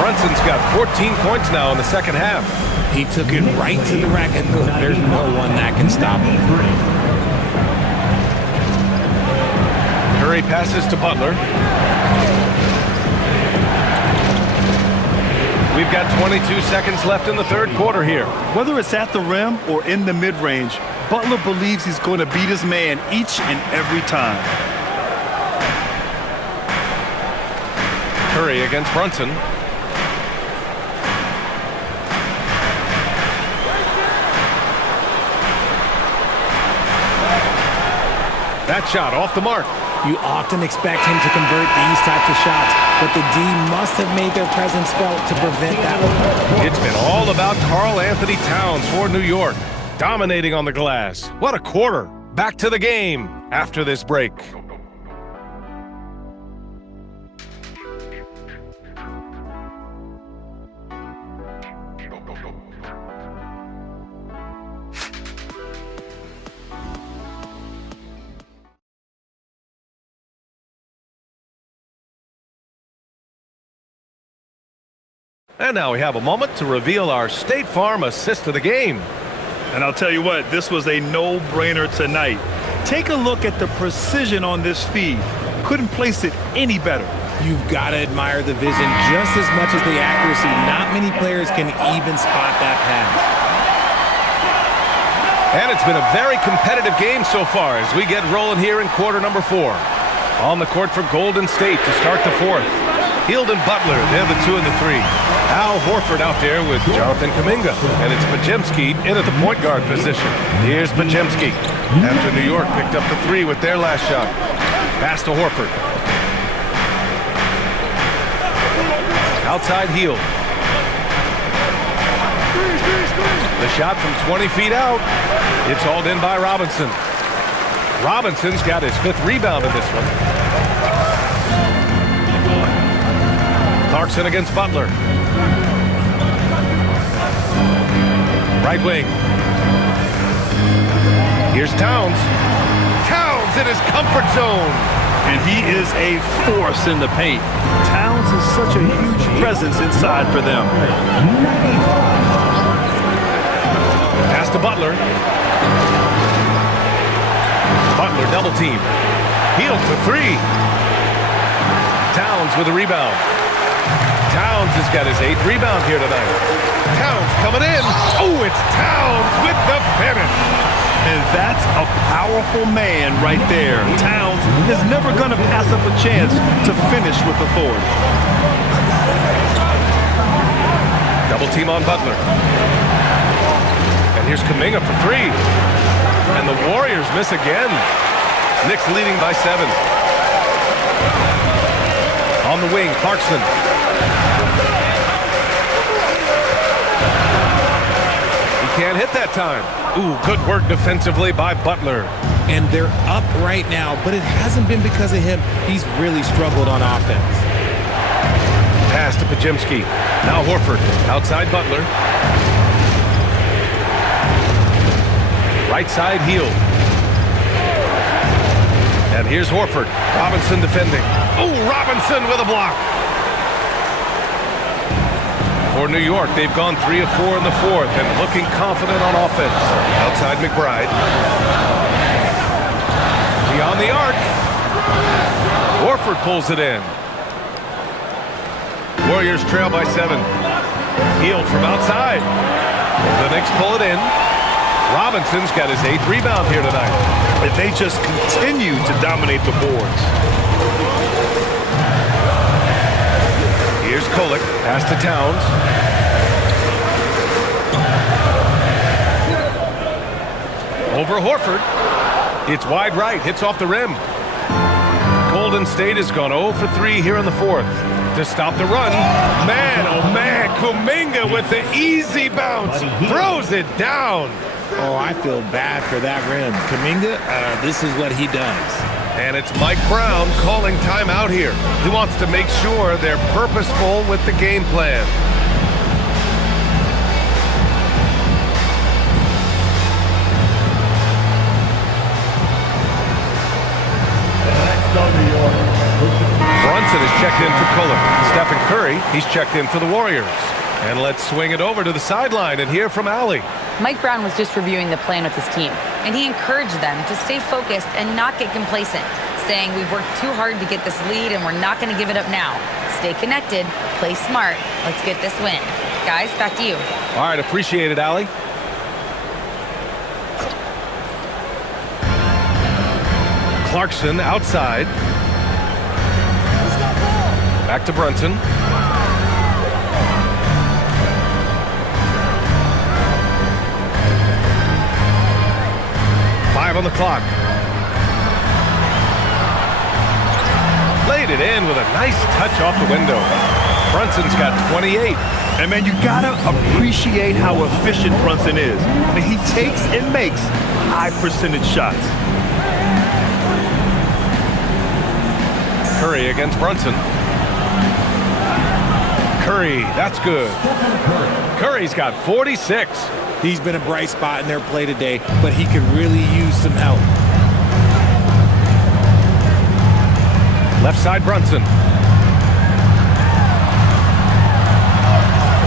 Brunson's got 14 points now in the second half. He took it right to the rack and there's no one that can stop him. Curry passes to Butler. We've got 22 seconds left in the third quarter here. Whether it's at the rim or in the mid-range, Butler believes he's going to beat his man each and every time. Curry against Brunson. That shot off the mark. You often expect him to convert these types of shots, but the D must have made their presence felt to prevent that one. It's been all about Karl Anthony Towns for New York, dominating on the glass. What a quarter. Back to the game after this break. And now we have a moment to reveal our State Farm assist of the game. And I'll tell you what, this was a no-brainer tonight. Take a look at the precision on this feed. Couldn't place it any better. You've got to admire the vision just as much as the accuracy. Not many players can even spot that pass. And it's been a very competitive game so far as we get rolling here in quarter number 4. On the court for Golden State to start the fourth. Hield and Butler, they're the 2 and the 3. Al Horford out there with Jonathan Kuminga. And it's Podziemski in at the point guard position. Here's Podziemski. After New York picked up the 3 with their last shot. Pass to Horford. Outside Hield. The shot from 20 feet out. It's hauled in by Robinson. Robinson's got his 5th rebound in this one. Clarkson against Butler. Right wing. Here's Towns. Towns in his comfort zone. And he is a force in the paint. Towns is such a huge presence inside for them. Pass to Butler. Butler double team. Hield for 3. Towns with a rebound. Towns has got his 8th rebound here tonight. Towns coming in. Oh, it's Towns with the finish. That's a powerful man right there. Towns is never going to pass up a chance to finish with authority. Double team on Butler. And here's Kuminga for three. And the Warriors miss again. Knicks leading by 7. On the wing, Clarkson. He can't hit that time. Ooh, good work defensively by Butler. And they're up right now, but it hasn't been because of him. He's really struggled on offense. Pass to Pajemski. Now Horford. Outside Butler. Right side heel. And here's Horford. Robinson defending. Oh, Robinson with a block. For New York, they've gone 3 of 4 in the fourth and looking confident on offense. Outside McBride. Beyond the arc. Horford pulls it in. Warriors trail by 7. Hield from outside. The Knicks pull it in. Robinson's got his 8th rebound here tonight. And they just continue to dominate the boards. Here's Kolek. Pass to Towns. Over Horford. It's wide right. Hits off the rim. Golden State has gone 0 for 3 here in the fourth. To stop the run. Man, oh man. Kuminga with the easy bounce. Throws it down. Oh, I feel bad for that rim. Kuminga, this is what he does. And it's Mike Brown calling timeout here. He wants to make sure they're purposeful with the game plan. Brunson is checked in for Kohler. Stephen Curry, he's checked in for the Warriors. And let's swing it over to the sideline and hear from Allie. Mike Brown was just reviewing the plan with his team, and he encouraged them to stay focused and not get complacent, saying we've worked too hard to get this lead and we're not going to give it up now. Stay connected, play smart, let's get this win. Guys, back to you. All right, appreciate it, Allie. Clarkson outside. Back to Brunson. On the clock. Laid it in with a nice touch off the window. Brunson's got 28. And man, you gotta appreciate how efficient Brunson is. I mean, he takes and makes high percentage shots. Curry against Brunson. Curry, that's good. Curry's got 46. He's been a bright spot in their play today, but he could really use some help. Left side, Brunson.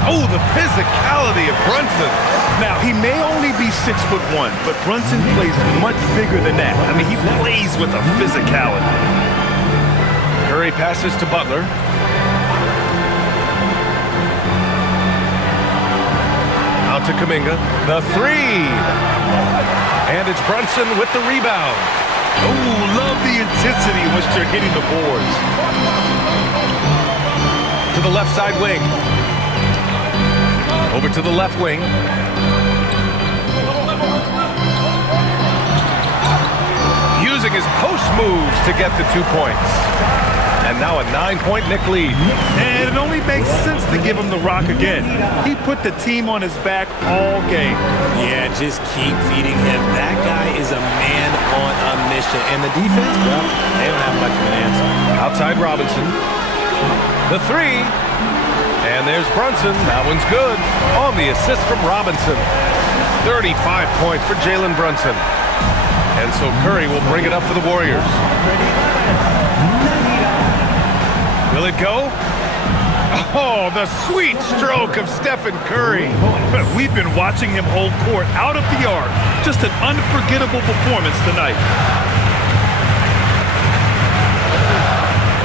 Oh, the physicality of Brunson. Now, he may only be 6'1", but Brunson plays much bigger than that. I mean, he plays with a physicality. Curry passes to Butler. Out to Kuminga. The three. And it's Brunson with the rebound. Oh, love the intensity in which they're hitting the boards. To the left side wing. Over to the left wing. Using his post moves to get the 2 points. And now a 9-point Knick lead. And it only makes sense to give him the rock again. He put the team on his back all game. Yeah, just keep feeding him. That guy is a man on a mission. And the defense, well, they don't have much of an answer. Outside Robinson. The three. And there's Brunson. That one's good. On the assist from Robinson. 35 points for Jalen Brunson. And so Curry will bring it up for the Warriors. Will it go? Oh, the sweet stroke of Stephen Curry. We've been watching him hold court out of the arc. Just an unforgettable performance tonight.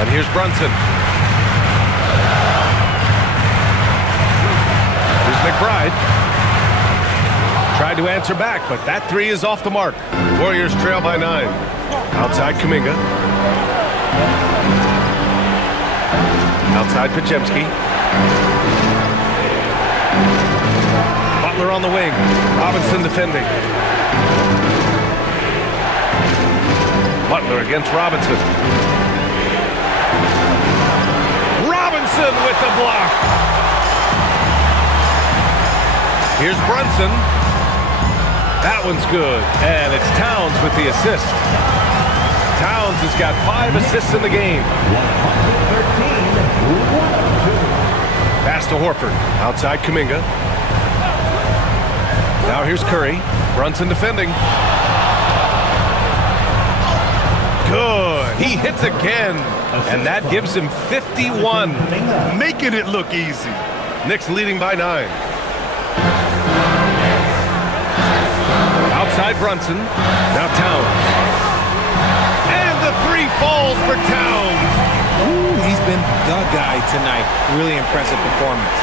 And here's Brunson. Here's McBride. Tried to answer back, but that three is off the mark. Warriors trail by 9. Outside Kuminga. Outside Podziemski. Butler on the wing. Robinson defending. Butler against Robinson. Robinson with the block. Here's Brunson. That one's good. And it's Towns with the assist. Towns has got 5 assists in the game. 113-102. Pass to Horford. Outside Kuminga. Now here's Curry. Brunson defending. Good. He hits again. And that gives him 51. Making it look easy. Knicks leading by 9. Outside Brunson. Now Towns. And the three falls for Towns. Ooh, he's been the guy tonight. Really impressive performance.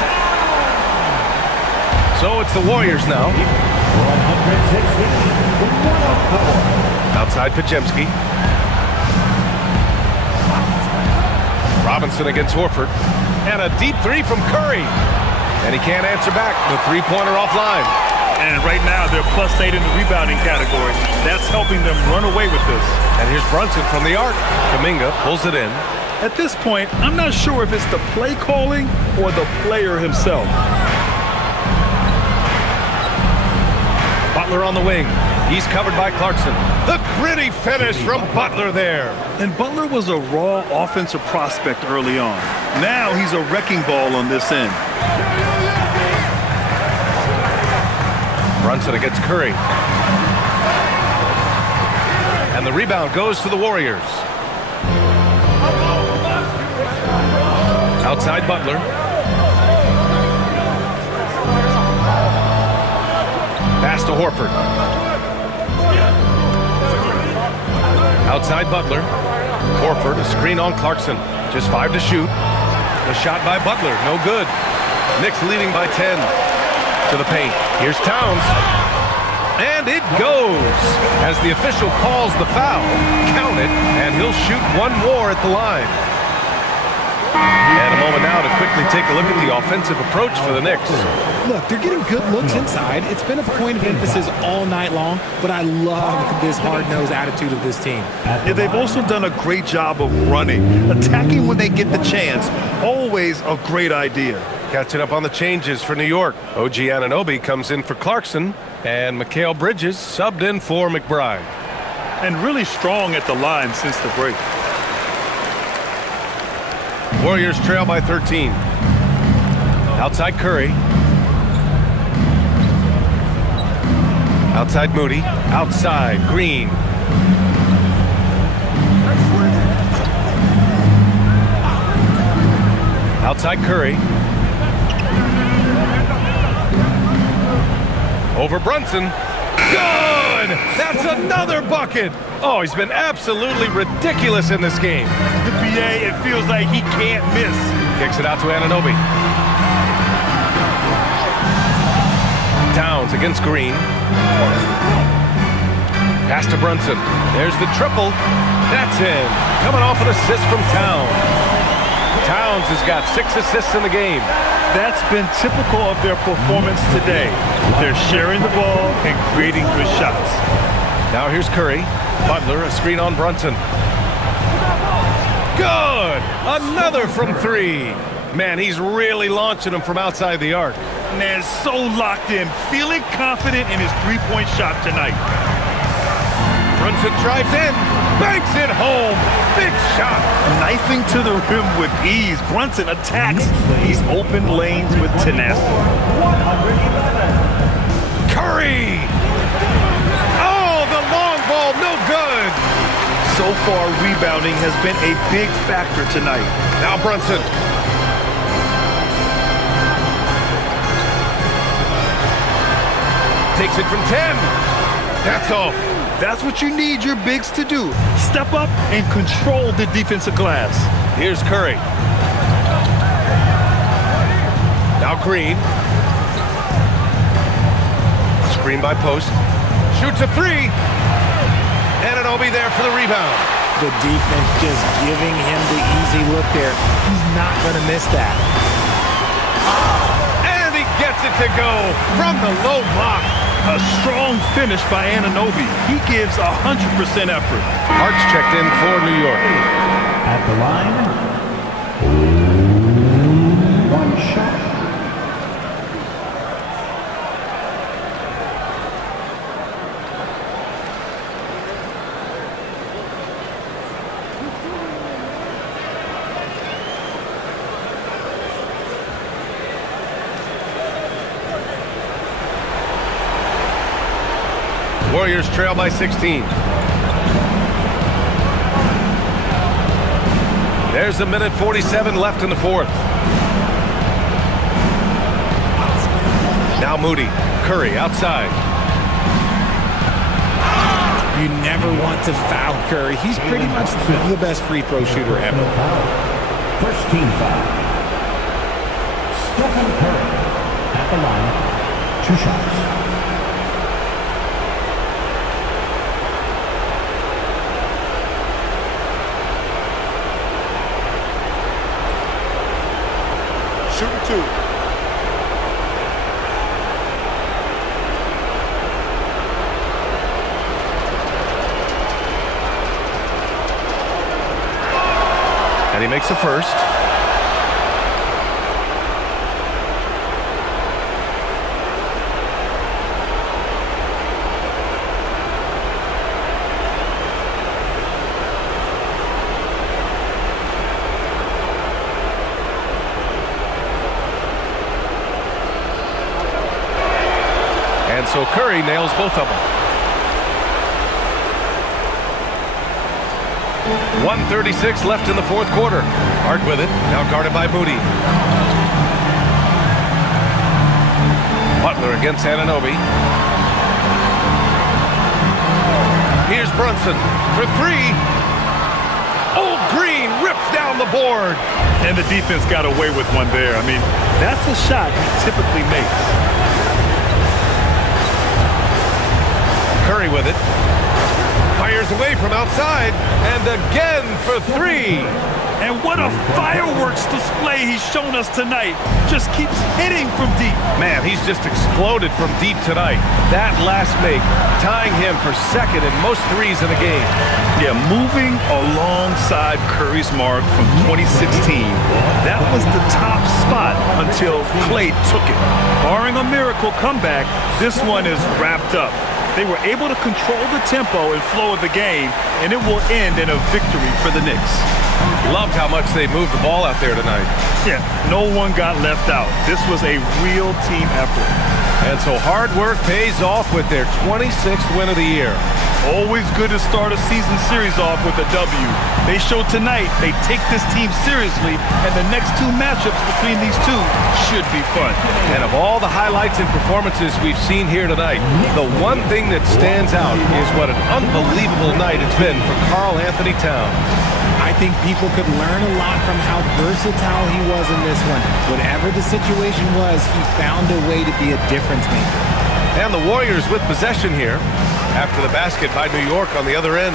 So it's the Warriors now. 116-104. Outside Podziemski. Robinson against Horford. And a deep three from Curry. And he can't answer back. The three-pointer offline. And right now, they're +8 in the rebounding category. That's helping them run away with this. And here's Brunson from the arc. Kuminga pulls it in. At this point, I'm not sure if it's the play calling or the player himself. Butler on the wing. He's covered by Clarkson. The gritty finish from Butler there. And Butler was a raw offensive prospect early on. Now he's a wrecking ball on this end. Brunson against Curry. And the rebound goes to the Warriors. Outside Butler. Pass to Horford. Outside Butler. Horford, a screen on Clarkson. Just 5 to shoot. The shot by Butler, no good. Knicks leading by 10. To the paint. Here's Towns. And it goes. As the official calls the foul, count it, and he'll shoot one more at the line. And a moment now to quickly take a look at the offensive approach for the Knicks. Look, they're getting good looks inside. It's been a point of emphasis all night long, but I love this hard-nosed attitude of this team. Yeah, they've also done a great job of running. Attacking when they get the chance. Always a great idea. Catching up on the changes for New York. OG Anunoby comes in for Clarkson, and Mikal Bridges subbed in for McBride. And really strong at the line since the break. Warriors trail by 13. Outside Curry. Outside Moody. Outside Green. Outside Curry. Over Brunson. Good! That's another bucket! Oh, he's been absolutely ridiculous in this game. The PA, it feels like he can't miss. Kicks it out to Anunoby. Towns against Green. Pass to Brunson. There's the triple. That's in. Coming off an assist from Towns. Towns has got 6 assists in the game. That's been typical of their performance today. They're sharing the ball and creating good shots. Now here's Curry. Butler, a screen on Brunson. Good! Another from 3. Man, he's really launching them from outside the arc. Man, so locked in, feeling confident in his three-point shot tonight. Brunson drives in, banks it home. Big shot. Knifing to the rim with ease. Brunson attacks these open lanes with tenacity. 111. Curry! Oh, the long ball, no good. So far, rebounding has been a big factor tonight. Now Brunson. Takes it from 10. That's off. That's what you need your bigs to do. Step up and control the defensive glass. Here's Curry. Now Green. Screen by post. Shoots a three. Anunoby there for the rebound. The defense just giving him the easy look there. He's not going to miss that. And he gets it to go from the low block. A strong finish by Anunoby. He gives 100% effort. Hart's checked in for New York. At the line, one shot. Warriors trail by 16. There's a minute 47 left in the fourth. Now Moody. Curry outside. You never want to foul Curry. He's pretty much the best free throw shooter ever. First team foul. Stephen Curry at the line. 2 shots. Shooting 2. And he makes the first. And so Curry nails both of them. 1:36 left in the fourth quarter. Hart with it, now guarded by Moody. Butler against Anunoby. Here's Brunson for three. Old Green rips down the board. And the defense got away with one there. I mean, that's a shot he typically makes. Curry with it. Fires away from outside, and again for three. And what a fireworks display he's shown us tonight. Just keeps hitting from deep. Man, he's just exploded from deep tonight. That last make, tying him for second in most threes in the game. Yeah, moving alongside Curry's mark from 2016. That was the top spot until Klay took it. Barring a miracle comeback, this one is wrapped up. They were able to control the tempo and flow of the game, and it will end in a victory for the Knicks. Loved how much they moved the ball out there tonight. Yeah, no one got left out. This was a real team effort. And so hard work pays off with their 26th win of the year. Always good to start a season series off with a W. They showed tonight they take this team seriously, and the next 2 matchups between these two should be fun. And of all the highlights and performances we've seen here tonight, the one thing that stands out is what an unbelievable night it's been for Karl Anthony Towns. I think people could learn a lot from how versatile he was in this one. Whatever the situation was, he found a way to be a difference maker. And the Warriors with possession here after the basket by New York on the other end.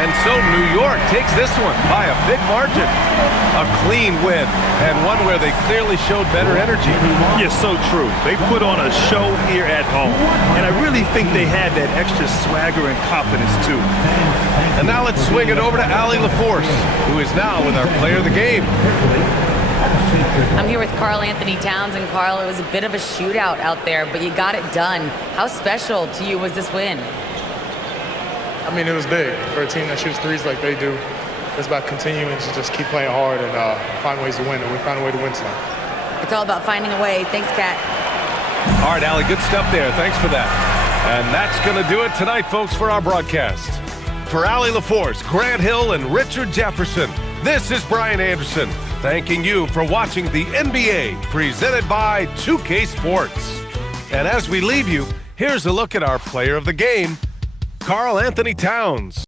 And so New York takes this one by a big margin. A clean win, and one where they clearly showed better energy. Yeah, so true. They put on a show here at home, and I really think they had that extra swagger and confidence too. And now let's swing it over to Allie LaForce, who is now with our player of the game. I'm here with Karl Anthony Towns, and Karl, it was a bit of a shootout out there, but you got it done. How special to you was this win? I mean, it was big for a team that shoots threes like they do. It's about continuing to just keep playing hard and find ways to win, and we found a way to win tonight. It's all about finding a way. Thanks, Kat. All right, Allie, good stuff there. Thanks for that. And that's going to do it tonight, folks, for our broadcast. For Allie LaForce, Grant Hill, and Richard Jefferson, this is Brian Anderson, thanking you for watching the NBA, presented by 2K Sports. And as we leave you, here's a look at our player of the game, Karl Anthony Towns.